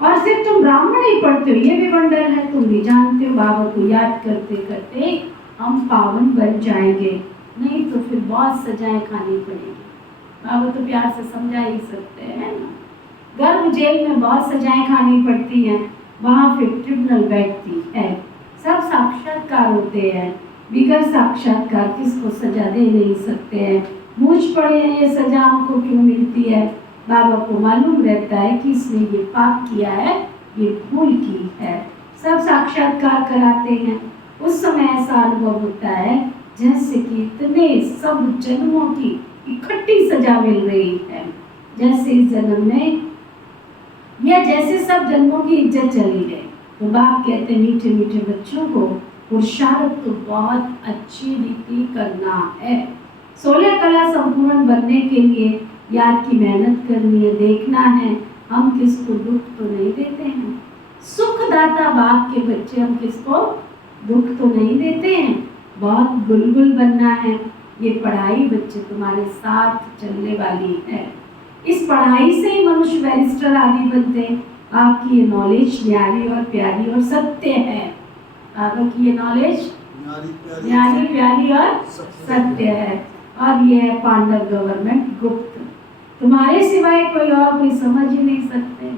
और सिर्फ तुम ब्राह्मण ही पढ़ते हो, ये भी वंडर है। तुम भी जानते हो बाबा को याद करते करते हम पावन बन जाएंगे, नहीं तो फिर बहुत सजाएं खानी पड़ेगी। बाबा तो प्यार से समझा ही सकते हैं ना। गर्भ जेल में बहुत सजाएं खानी पड़ती हैं, वहाँ फिर ट्रिब्यूनल बैठती है। सब साक्षात्कार साक्षात्कार होते हैं, बिगर साक्षात्कार किसको सजा दे नहीं सकते हैं। बूझ पड़े हैं ये सजा हमको क्यों मिलती है। बाबा को मालूम रहता है कि इसने ये पाप किया है, ये भूल की है। सब साक्षात्कार कराते हैं। उस समय ऐसा अनुभव होता है जैसे कि इतने सब जन्मों की इकट्ठी सजा मिल रही है, जैसे इस जन्म में या जैसे सब जन्मों की इज्जत चली गई। तो बाप कहते हैं मीठे मीठे बच्चों को पुरुषार्थ तो बहुत अच्छी रीति करना है। 16 कला संपूर्ण बनने के लिए याद की मेहनत करनी है, देखना है हम किसको दुख तो नहीं देते हैं। सुखदाता बाप के बच्चे हम किसको दुख तो नहीं देते हैं। बहुत गुलगुल बनना है। ये पढ़ाई बच्चे तुम्हारे साथ चलने वाली है। इस पढ़ाई से ही मनुष्य बैरिस्टर आदि बनते हैं। आपकी ये नॉलेज न्यारी और प्यारी और सत्य है। बाबा की ये नॉलेज न्यारी प्यारी और सत्य है। और ये है पांडव गवर्नमेंट गुप्त। तुम्हारे सिवाय कोई और कोई समझ ही नहीं सकते।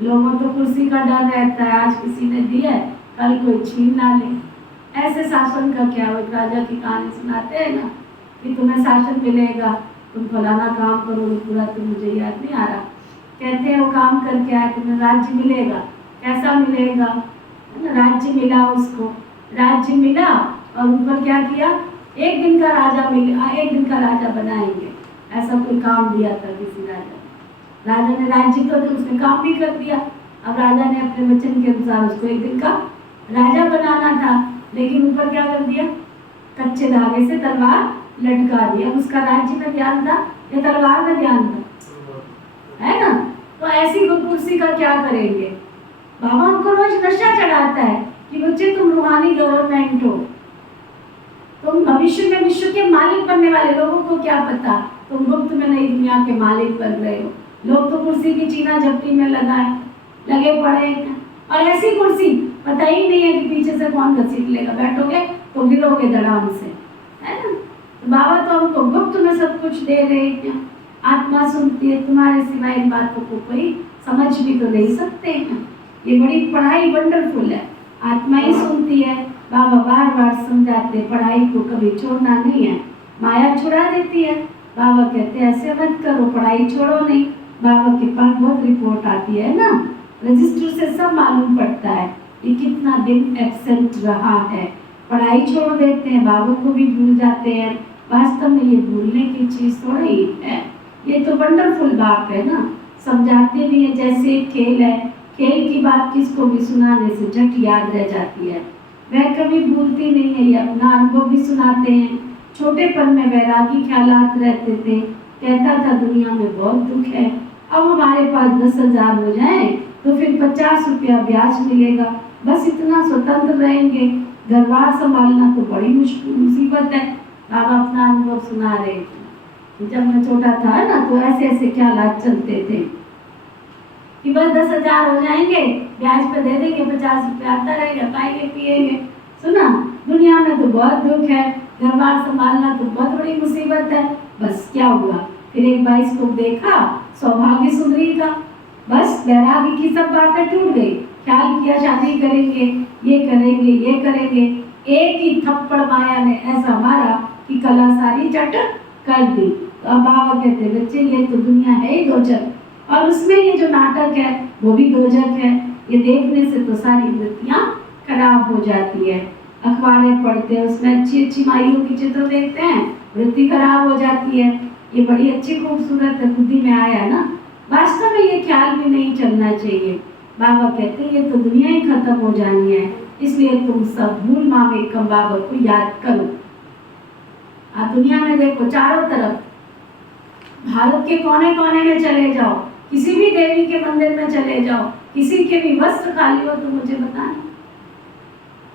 लोगों तो कुर्सी का डर रहता है, आज किसी ने दिया कल कोई छीन ना ले। ऐसे शासन का क्या हो। राजा की कहानी सुनाते हैं ना कि तुम्हें शासन मिलेगा, तुम फलाना काम करोगे, पूरा तो मुझे याद नहीं आ रहा। कहते हैं वो काम करके आए, तुम्हें राज्य मिलेगा। कैसा मिलेगा? राज्य मिला उसको, राज्य मिला और ऊपर क्या किया, एक दिन का राजा मिला, एक दिन का राजा बनाएंगे। ऐसा कोई काम दिया था किसी राजा ने राज्य तो उसने काम भी कर दिया। अब राजा ने अपने वचन के अनुसार उसको एक दिन का राजा बनाना था, लेकिन ऊपर क्या कर दिया, कच्चे धागे से तलवार लटका दिया। उसका राज्य में ध्यान था या तलवार में ध्यान था, है ना। तो ऐसी कुर्सी का क्या करेंगे। बाबा उनको रोज नशा चढ़ाता है कि बच्चे तुम रूहानी गवर्नमेंट हो, तुम भविष्य में विश्व के मालिक बनने वाले। लोगों को क्या पता तुम गुप्त में नई दुनिया के मालिक बन रहे हो। लोग तो कुर्सी की चीना झपटी में लगे पड़े हैं। और ऐसी कुर्सी पता ही नहीं है कि पीछे से कौन घसीट लेगा। बैठोगे तो गिरोगे धड़ाम से, है ना। तो बाबा तो हमको गुप्त में सब कुछ दे रहे हैं। आत्मा सुनती है, तुम्हारे सिवाय इन बातों को कोई समझ भी तो नहीं सकते हैं। ये बड़ी पढ़ाई वंडरफुल है, आत्मा ही सुनती है। बाबा बार बार समझाते, पढ़ाई को कभी छोड़ना नहीं है, माया छुड़ा देती है। बाबा कहते हैं ऐसे मत करो, पढ़ाई छोड़ो नहीं। बाबा के पास बहुत रिपोर्ट आती है ना, रजिस्टर से सब मालूम पड़ता है कि कितना दिन एब्सेंट रहा है। पढ़ाई छोड़ देते हैं, बाबा को भी भूल जाते हैं। वास्तव में ये भूलने की चीज़ थोड़ी है, ये तो वंडरफुल बात है ना। समझाते भी हैं जैसे एक खेल है, खेल की बात किसको भी सुनाने से झट याद रह जाती है, वह कभी भूलती नहीं है। ये अपना अनुभव भी सुनाते हैं। छोटेपन में वैरागी ख्यालात रहते थे, कहता था दुनिया में बहुत दुख है। अब हमारे पास 10,000 हो जाए तो फिर 50 रुपया ब्याज मिलेगा, बस इतना स्वतंत्र रहेंगे। घर बार संभालना तो बड़ी मुसीबत है। बाबा अपना अनुभव सुना रहे थे। जब मैं छोटा था ना तो ऐसे ऐसे ख्यालात चलते थे कि बस 10,000 हो जाएंगे, ब्याज पे दे देंगे, 50 रुपया आता रहेगा, खाएंगे पिएंगे। सुना, दुनिया में तो बहुत दुख है, घर बार संभालना तो बहुत बड़ी मुसीबत है। बस क्या हुआ, फिर एक बाइस्कोप देखा सौभाग्य सुंदरी का, बस वैरागी की सब बातें टूट गई। ख्याल किया शादी करेंगे, ये करेंगे, ये करेंगे। एक ही थप्पड़ माया ने ऐसा मारा कि कला सारी चट कर दी। तो अब बाबा कहते बच्चे ये तो दुनिया है ही दोजख, और उसमें ये जो नाटक है वो भी दोजख है। ये देखने से तो सारी वृत्तियाँ खराब हो जाती है। अखबारें पढ़ते हैं, उसमें अच्छी अच्छी माइयों की चित्र देखते हैं, वृत्ति खराब हो जाती है। ये बड़ी अच्छी खूबसूरत है, बुद्धि में आया ना। वास्तव में ये ख्याल भी नहीं चलना चाहिए। बाबा कहते हैं ये तो दुनिया ही खत्म हो जानी है, इसलिए तुम सब भूल मामेकम बाबा को याद करो। आप दुनिया में देखो, चारों तरफ भारत के कोने कोने में चले जाओ, किसी भी देवी के मंदिर में चले जाओ, किसी के भी वस्त्र खाली हो तो मुझे बताना,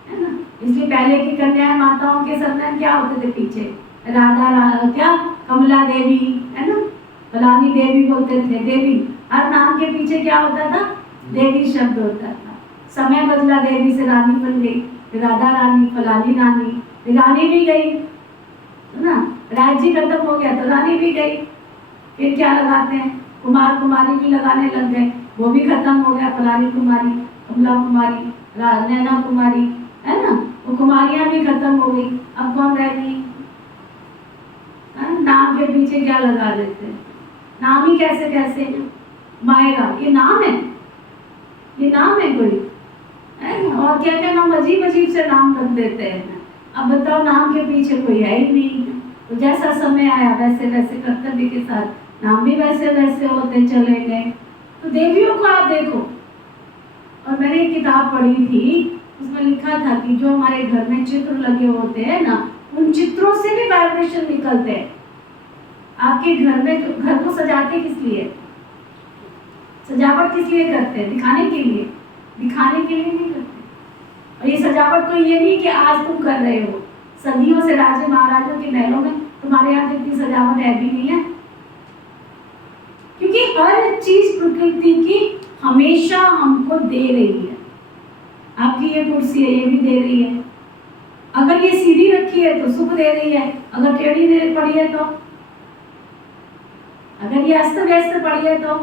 है ना। इसलिए पहले की कन्या माताओं के सरनेम क्या होते थे पीछे, राधा क्या कमला देवी, है ना, फलानी देवी बोलते थे। देवी हर नाम के पीछे क्या होता था, देवी शब्द होता था। समय बदला, देवी से रानी बन गई, राधा रानी, फलानी रानी, रानी भी गई, है ना। राज्य खत्म हो गया तो रानी भी गई। फिर क्या लगाते हैं, कुमार कुमारी भी लगाने लग गए, वो भी खत्म हो गया। फलानी कुमारी, कमला कुमारी, नैना कुमारी, है ना। वो कुमार बीमारियां भी खत्म हो गई, अब कौन रह गई? नाम के पीछे क्या लगा देते हैं, नाम ही कैसे कैसे हैं। मायरा, ये नाम है? ये नाम है कोई? है ना? और क्या क्या नाम, अजीब अजीब से नाम रख देते हैं। अब बताओ, नाम के पीछे कोई है ही नहीं। तो जैसा समय आया वैसे वैसे कर्तव्य के साथ नाम भी वैसे वैसे होते चले गए। तो देवियों को आप देखो, और मैंने एक किताब पढ़ी थी, उसमें लिखा था कि जो हमारे घर में चित्र लगे होते हैं ना, उन चित्रों से भी वाइब्रेशन निकलते हैं। आपके घर में, घर को सजाते किस लिए? सजावट किस लिए करते हैं? दिखाने के लिए? दिखाने के लिए नहीं करते। और ये सजावट तो ये नहीं कि आज तुम कर रहे हो, सदियों से राजे महाराजों के महलों में तुम्हारे यहाँ इतनी सजावट है भी नहीं है। क्योंकि हर चीज प्रकृति की हमेशा हमको दे रही है। आपकी ये कुर्सी है, ये भी दे रही है। अगर ये सीधी रखी है तो सुख दे रही है, अगर टेढ़ी पड़ी है तो, अगर ये अस्त व्यस्त पड़ी है तो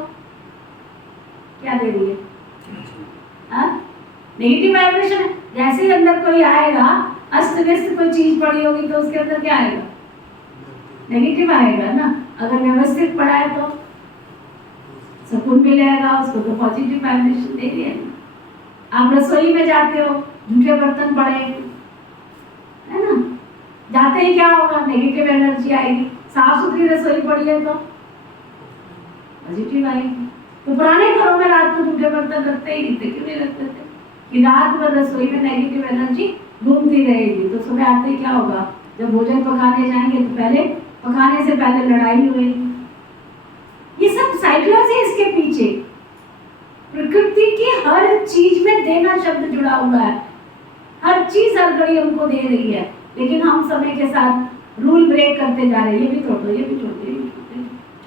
क्या दे रही है? नेगेटिव वाइब्रेशन है। जैसे ही अंदर कोई आएगा, अस्त व्यस्त कोई चीज पड़ी होगी तो उसके अंदर क्या आएगा? नेगेटिव आएगा ना। अगर व्यवस्थित पड़ा है तो सुकून मिलेगा, उसको तो पॉजिटिव वाइब्रेशन दे रही है ना। आप रसोई में जाते हो, झूठे बर्तन पड़े है ना, जाते ही क्या होगा? नेगेटिव एनर्जी आएगी। साफ सुथरी रसोई पड़ी है तो पॉजिटिव आएगी। तो पुराने घरों में रात को झूठे बर्तन रखते ही नहीं थे। क्यों नहीं रखते थे? कि रात भर रसोई में नेगेटिव एनर्जी घूमती रहेगी। तो सुबह आते ही क्या होगा? जब भोजन पकाने जाएंगे तो पहले पकाने से पहले लड़ाई हुई। ये सब साइकोलॉजी है इसके पीछे। प्रकृति की हर चीज में देना शब्द जुड़ा हुआ है। हर चीज हर घड़ी हमको दे रही है, लेकिन हम समय के साथ रूल ब्रेक करते जा रहे हैं। ये भी छोड़ दो, ये भी छोड़ दो, ये भी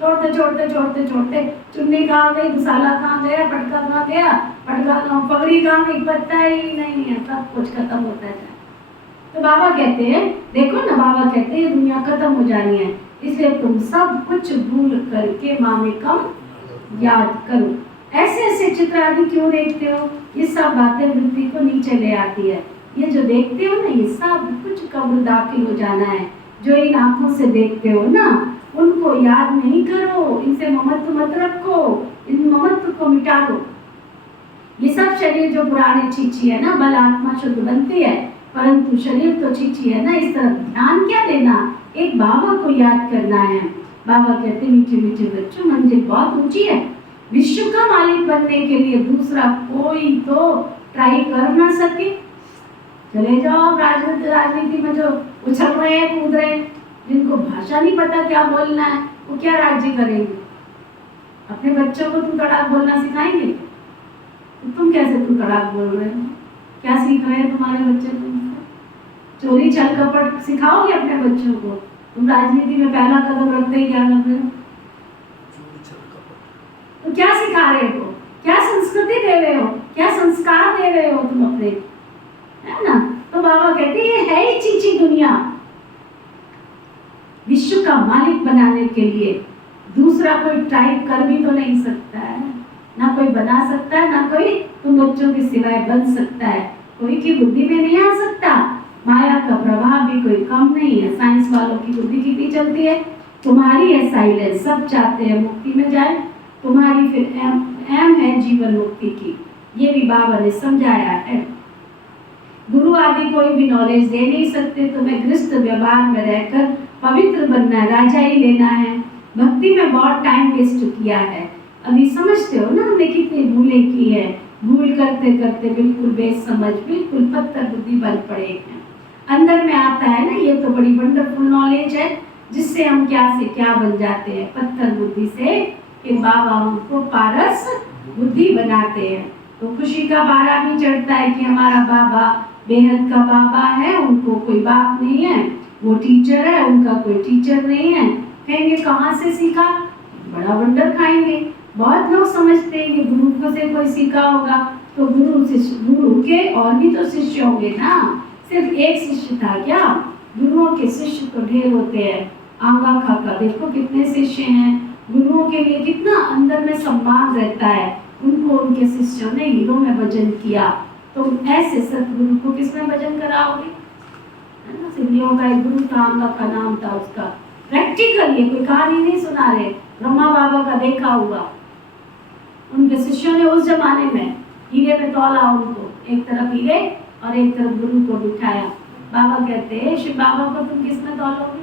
छोड़ते छोड़ते छोड़ते छोड़ते चुन्नी कहाँ गई, दुसाला कहाँ गया, पटका कहाँ गया, पटका कहाँ, पगड़ी कहाँ गई, पता ही नहीं है। सब कुछ खत्म होता है। तो बाबा कहते हैं, देखो ना, बाबा कहते हैं दुनिया खत्म हो जानी है, इसलिए तुम सब कुछ भूल करके माँ में कम याद करो। ऐसे ऐसे चित्र आदि क्यों देखते हो? ये सब बातें वृत्ति को नीचे ले आती है। ये जो देखते हो ना, ये सब कुछ कब्र दाखिल हो जाना है। जो इन आंखों से देखते हो ना, उनको याद नहीं करो, इनसे ममत्व मत रखो, इन ममत्व को मिटा दो। ये सब शरीर जो पुराने चीची है ना, बल आत्मा शुद्ध बनती है, परंतु शरीर तो चीची है ना। इस तरफ ध्यान क्या देना? एक बाबा को याद करना है। बाबा कहते मीठे मीठे बच्चों, मंजिल बहुत ऊंची है। विश्व का मालिक बनने के लिए दूसरा कोई तो ट्राई कर ना सके। चले जाओ राजनीति में जो उछल रहे हैं, कूद रहे हैं, जिनको भाषा नहीं पता क्या बोलना है, वो क्या राज्य करेंगे? अपने बच्चों को तुम तड़ाक बोलना सिखाएंगे? तो तुम कैसे तुम तड़ाक बोल रहे हो? क्या सीख रहे हैं तुम्हारे बच्चे तुमसे? चोरी छल कपट सिखाओगे अपने बच्चों को? तुम राजनीति में पहला कदम रखते ही क्या कर रहे हो? तो क्या सिखा रहे हो? क्या संस्कृति दे रहे हो? क्या संस्कार दे रहे हो तुम अपने? है ना? तो बाबा कहते हैं ये है ही चीची दुनिया। विश्व का मालिक बनाने के लिए दूसरा कोई ट्राई कर भी तो नहीं सकता है ना, कोई बना सकता है, ना कोई तुम बच्चों के सिवाय बन सकता है। कोई की बुद्धि में नहीं आ सकता। माया का प्रभाव भी कोई कम नहीं है। साइंस वालों की बुद्धि कितनी चलती है? तुम्हारी है साइलेंस, सब चाहते हैं मुक्ति में जाए, तुम्हारी फिर एम है जीवन मुक्ति की। ये भी बाबा ने समझाया है। गुरु आदि कोई भी नॉलेज दे नहीं सकते। तुम्हें गृहस्थ व्यवहार में रहकर पवित्र बनना है, राजा ही लेना है। भक्ति में बहुत टाइम वेस्ट किया है। अभी समझते हो ना हमने कितनी भूलें की है। भूल करते करते बिल्कुल बेसमझ, बिल्कुल पत्थर बुद्धि बन पड़े हैं। अंदर में आता है ना, ये तो बड़ी वंडरफुल नॉलेज है, जिससे हम क्या से क्या बन जाते हैं, पत्थर बुद्धि से कि बाबा हमको पारस बुद्धि बनाते हैं। तो खुशी का पारा भी चढ़ता है कि हमारा बाबा बेहद का बाबा है, उनको कोई बाप नहीं है, वो टीचर है, उनका कोई टीचर नहीं है। कहेंगे कहाँ से सीखा? बड़ा वंडर खाएंगे। बहुत लोग समझते हैं कि गुरु को से कोई सीखा होगा, तो गुरु के और भी तो शिष्य होंगे ना, सिर्फ एक शिष्य था क्या? गुरुओं के शिष्य तो ढेर होते हैं। आंगा खाका देखो कितने शिष्य हैं। गुरुओं के लिए कितना अंदर में सम्मान रहता है। उनको उनके शिष्यों ने हीरो में भजन किया, तो ऐसे सतगुरु को किसमें भजन कराओगे? है ना। सिद्धियों का एक गुरु था, अंगा का नाम था उसका। प्रैक्टिकल, ये कोई कहानी नहीं सुना रहे, ब्रह्मा बाबा का देखा हुआ। उनके शिष्यों ने उस जमाने में हीरे पे तौला उनको, एक तरफ हीरे और एक तरफ गुरु को बिठाया। बाबा कहते हैं, शिव बाबा को तुम किस में तौलोगे?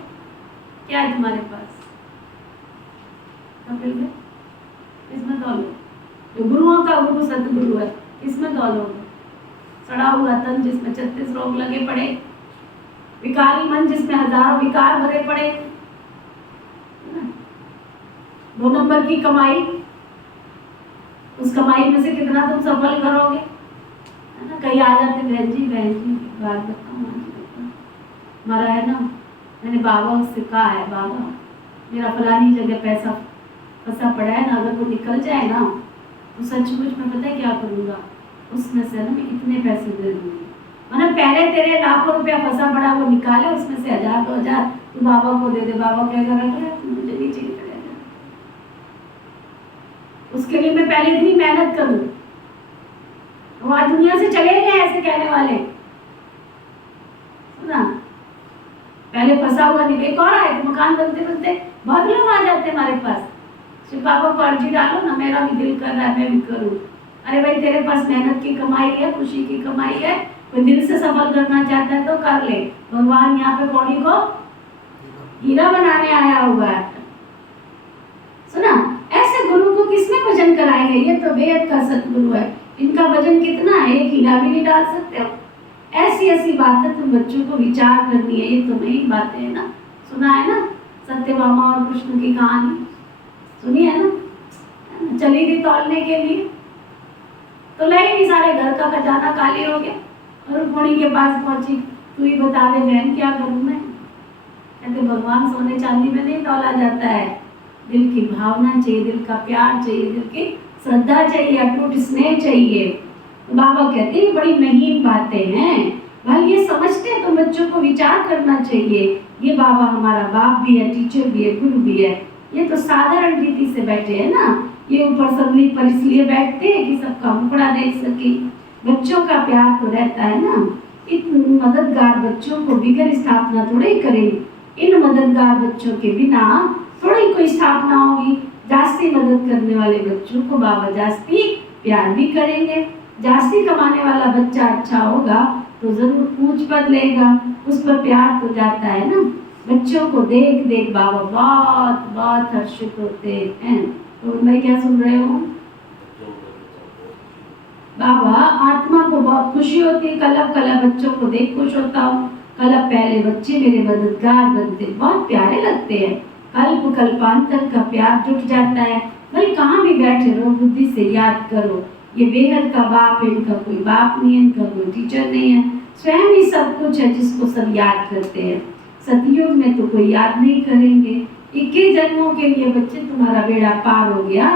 क्या है तुम्हारे पास? कपिल में किसमें तौलोगे? जो गुरुओं का गुरु सतगुरु है, किसमें तौलोगे? सड़ा हुआ तन जिसमें 36 रोग लगे पड़े, विकारी मन जिसमें हजारों विकार भरे पड़े, 2 नंबर की कमाई, उस कमाई में से कितना तुम सफल करोगे? है ना। कहीं आ जाते, बहन जी बात बताओ, हमारा है ना, मैंने बाबा से कहा है, बाबा मेरा फलानी जगह पैसा फंसा पड़ा है ना, अगर वो निकल जाए ना तो सचमुच मैं पता है क्या करूँगा, उसमें से ना मैं इतने पैसे दे दूँगी। मतलब पहले तेरे लाखों रुपया फंसा पड़ा, वो निकाले, उसमें से 1000 2000 तू बाबा को दे दे। बाबा कहेगा रख ले, मुझे नहीं चाहिए। उसके लिए मैं पहले इतनी मेहनत करूं, वो आज दुनिया से चले गए ऐसे कहने वाले। सुना, पहले फंसा हुआ नहीं, एक और आए तो मकान बनते बनते बहुत लोग आ जाते हमारे पास, शिव बाबा को अर्जी डालो ना, मेरा भी दिल कर रहा है मैं भी करूं। अरे भाई तेरे पास मेहनत की कमाई है, खुशी की कमाई है, कोई दिल से सफल करना चाहता है तो कर ले। भगवान यहाँ पे कौड़ी को हीरा बनाने आया हुआ है। सुना, ऐसे गुरु को किसमें भजन कराएंगे? ये तो बेहद का सतगुरु है, इनका भजन कितना है, एक हीरा भी नहीं डाल सकते हो। ऐसी ऐसी बातें तुम बच्चों को विचार करनी है, ये तो नई बातें है ना। सुना है ना सत्यभामा और कृष्ण की कहानी, सुनी है ना। चली थी तौलने के लिए तो लाई भी, सारे घर का खजाना खाली हो गया और रुक्मिणी के पास पहुंची, तू ही बता दे बहन क्या करूं मैं? कहते भगवान सोने चांदी में नहीं तौला जाता है, दिल की भावना चाहिए, दिल का प्यार चाहिए, दिल की श्रद्धा चाहिए, अटूट स्नेह चाहिए। तो बाबा कहते हैं बड़ी महीन बातें हैं भाई, ये समझते हैं तो बच्चों को विचार करना चाहिए। ये बाबा हमारा बाप भी है, टीचर भी है, गुरु भी है। ये तो साधारण रीति से बैठे हैं ना, ये ऊपर सबली पर इसलिए बैठते हैं कि सबका मुखड़ा देख सके। बच्चों का प्यार तो रहता है ना। इन मददगार बच्चों को बिगड़ स्थापना थोड़े ही करें। इन मददगार बच्चों के बिना थोड़ी कोई स्थापना होगी। जास्ती मदद करने वाले बच्चों को बाबा जास्ती प्यार भी करेंगे। जास्ती कमाने वाला बच्चा अच्छा होगा तो जरूर पूछ पद लेगा, उस पर प्यार तो जाता है ना। बच्चों को देख देख बाबा बहुत बहुत हर्षित होते हैं। तो मैं क्या सुन रहे हो? बाबा आत्मा को बहुत खुशी होती है, कलब कलब बच्चों को देख खुश होता हूँ। कलब पहले बच्चे मेरे मददगार बनते, बहुत प्यारे लगते हैं। कल्प कल्पांतर का प्यार जुट जाता है। भाई कहाँ भी बैठे रहो, बुद्धि से याद करो, ये बेहद का बाप है, इनका कोई बाप नहीं है, इनका कोई टीचर नहीं है, स्वयं ही सब कुछ है जिसको सब याद करते हैं। सतयुग में तो कोई याद नहीं करेंगे। 21 जन्मों के लिए बच्चे तुम्हारा बेड़ा पार हो गया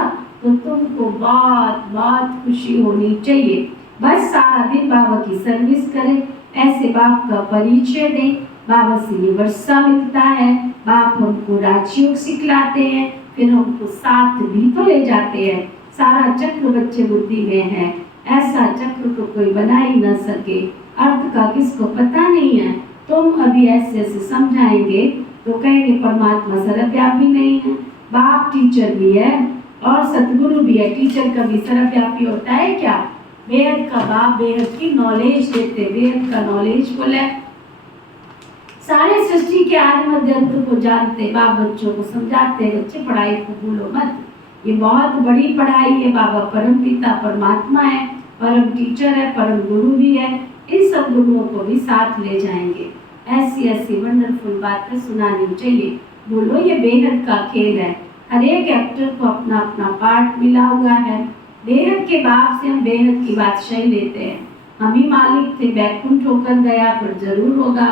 तो तुमको बहुत बहुत खुशी होनी चाहिए। बस सारा दिन बाबा की सर्विस करें, ऐसे बाप का परिचय दें। बाबा से ये वर्षा मिलता है, बाप हमको राजयोग सिखलाते हैं, फिर हमको साथ भी तो ले जाते हैं। सारा चक्र बच्चे बुद्धि में है, ऐसा चक्र को कोई बना ही न सके। अर्थ का किसको पता नहीं है। तुम अभी ऐसे ऐसे समझाएंगे तो कहेंगे परमात्मा सर्वव्यापी नहीं है। बाप टीचर भी है और सतगुरु भी है। टीचर कभी सर्वव्यापी होता है क्या? बेहद का बाप बेहद की नॉलेज देते, बेहद का नॉलेज बोले, सारे सृष्टि के आदि मध्य अंत को जानते। बाप बच्चों को समझाते, बच्चे पढ़ाई को भूलो मत, ये बहुत बड़ी पढ़ाई है। बाबा परम पिता परमात्मा है, परम टीचर है, परम गुरु भी है। इन सब गुरुओं को भी साथ ले जाएंगे। ऐसी ऐसी वंडरफुल बातें सुनानी चाहिए। बोलो ये बेहद का खेल है, हर एक एक्टर को अपना अपना पार्ट मिला हुआ है। बेहद के बाप से हम बेहद की बादशाही लेते हैं। हम ही मालिक थे, बैकुंठ होकर गया फिर जरूर होगा।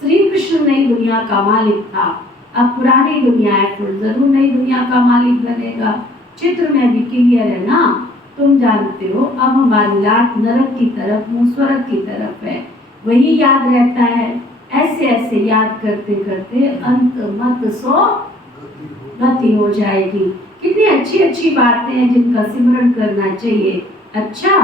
श्री कृष्ण नई दुनिया का मालिक था, अब पुरानी दुनिया है, फिर जरूर नई दुनिया का मालिक बनेगा। चित्र में भी क्लियर है ना, तुम जानते हो। अब हमारी लात नरक की तरफ, मुंह स्वर्ग की तरफ है, वही याद रहता है। ऐसे ऐसे याद करते करते अंत मत सो गति हो जाएगी। कितनी अच्छी अच्छी बातें हैं जिनका सिमरण करना चाहिए। अच्छा,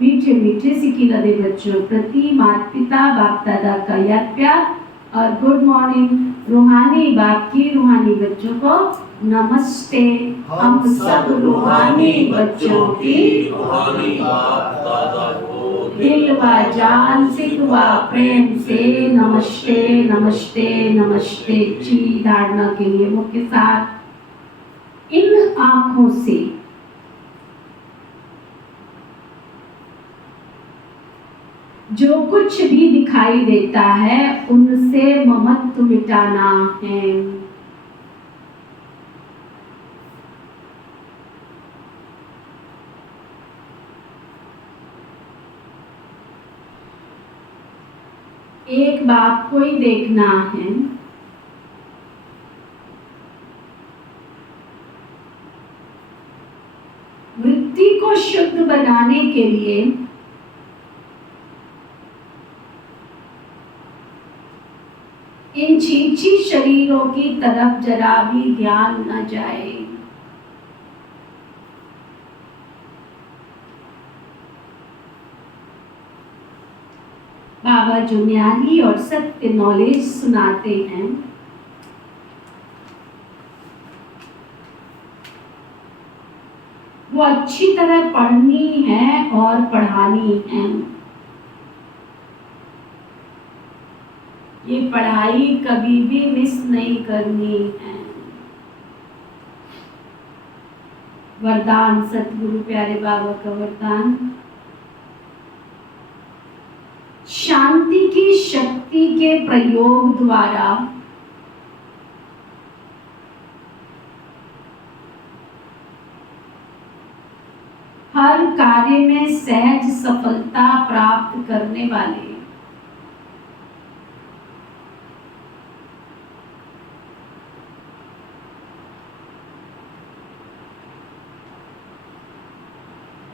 मीठे मीठे सिकी लदे बच्चों प्रति माता पिता बाप दादा का याद प्यार और गुड मॉर्निंग रूहानी बाप की रूहानी बच्चों को नमस्ते। हम सब रूहानी बच्चों की रूहानी बाप दादा को दिल व जान सिद्ध व प्रेम से नमस्ते नमस्ते नमस्ते। जी धारणा के लिए मुख्य साथ इन आंखों से जो कुछ भी दिखाई देता है उनसे ममत्व मिटाना है। एक बाप को ही देखना है। वृत्ति को शुद्ध बनाने के लिए इन चीची शरीरों की तरफ जरा भी ध्यान न जाए। बाबा जो न्यारी और सत्य नॉलेज सुनाते हैं वो अच्छी तरह पढ़नी है और पढ़ानी है। ये पढ़ाई कभी भी मिस नहीं करनी है। वरदान सतगुरु प्यारे बाबा का वरदान, शांति की शक्ति के प्रयोग द्वारा हर कार्य में सहज सफलता प्राप्त करने वाले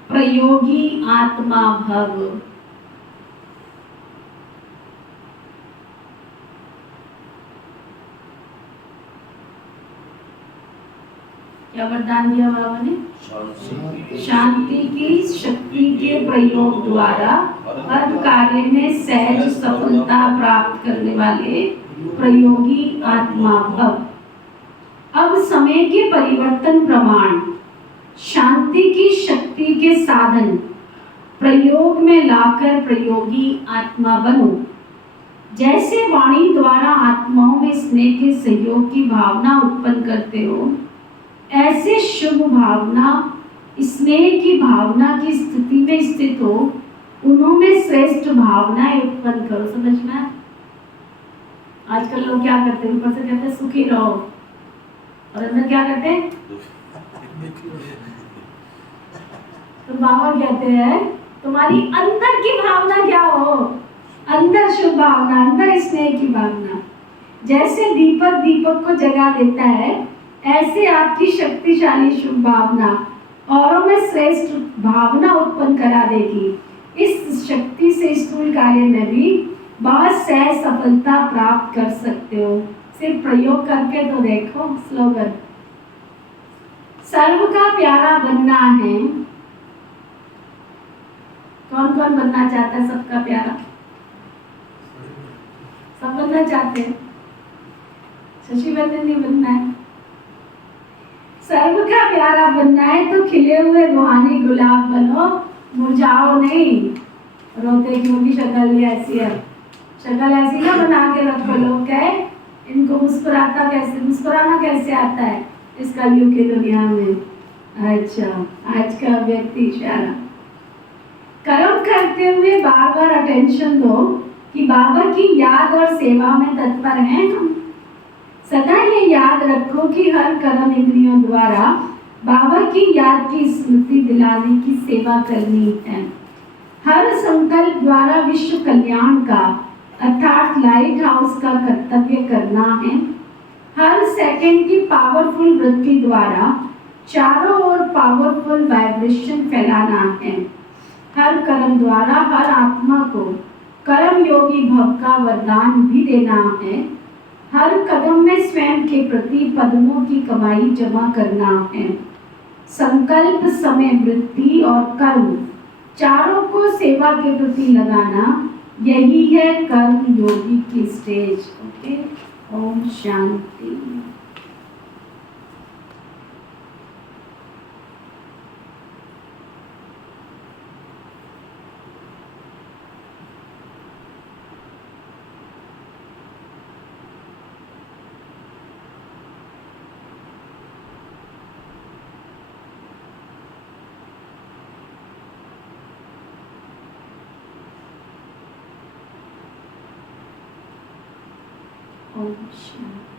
प्रयोगी आत्मा भव। क्या वरदान दिया बाबा ने? शांति की शक्ति के प्रयोग द्वारा हर कार्य में सहज सफलता प्राप्त करने वाले प्रयोगी आत्मा भव। अब समय के परिवर्तन प्रमाण शांति की शक्ति के साधन प्रयोग में लाकर प्रयोगी आत्मा बनो। जैसे वाणी द्वारा आत्माओं में स्नेह के सहयोग की भावना उत्पन्न करते हो, ऐसे शुभ भावना स्नेह की भावना की स्थिति में स्थित हो, उनमें श्रेष्ठ भावनाएं उत्पन्न करो। समझना? आजकल लोग क्या करते हैं? ऊपर से कहते हैं सुखी रहो और अंदर क्या करते हैं? तो बाबा कहते हैं तुम्हारी अंदर की भावना क्या हो? अंदर शुभ भावना, अंदर स्नेह की भावना। जैसे दीपक दीपक को जगा देता है, ऐसे आपकी शक्तिशाली शुभ भावना औरों में श्रेष्ठ भावना उत्पन्न करा देगी। इस शक्ति से स्थूल कार्य में भी बहुत सहज सफलता प्राप्त कर सकते हो। सिर्फ प्रयोग करके तो देखो। स्लोगन, सर्व का प्यारा बनना है। कौन कौन बनना चाहता है सबका प्यारा? सब बनना चाहते हैं। शशि बंधन नहीं बनना है। सर्व का प्यारा बनना है तो खिले हुए रूहानी गुलाब बनो, मुरझाओ नहीं। रोते क्यों की शक्ल ऐसी है, शक्ल ऐसी ना बना के रखो। लोग कहे इनको मुस्कुराना कैसे आता है इस कलयुग की दुनिया में। अच्छा, आज का व्यक्ति इशारा कर्म करते हुए बार बार अटेंशन दो कि बाबा की याद और सेवा में तत्पर हैं हम। सदा ये याद रखो कि हर कर्म इंद्रियों द्वारा बाबा की याद की स्मृति दिलाने की सेवा करनी है। हर संकल्प द्वारा विश्व कल्याण का अर्थात लाइट हाउस का कर्तव्य करना है। हर सेकंड की पावरफुल वृत्ति द्वारा चारों ओर पावरफुल वाइब्रेशन फैलाना है। हर कर्म द्वारा हर आत्मा को कर्म योगी भव का वरदान भी देना है। हर कदम में स्वयं के प्रति पद्मों की कमाई जमा करना है। संकल्प, समय, वृत्ति और कर्म चारों को सेवा के प्रति लगाना, यही है कर्म योगी की स्टेज. ओके, ओम शांति. ओम शांति.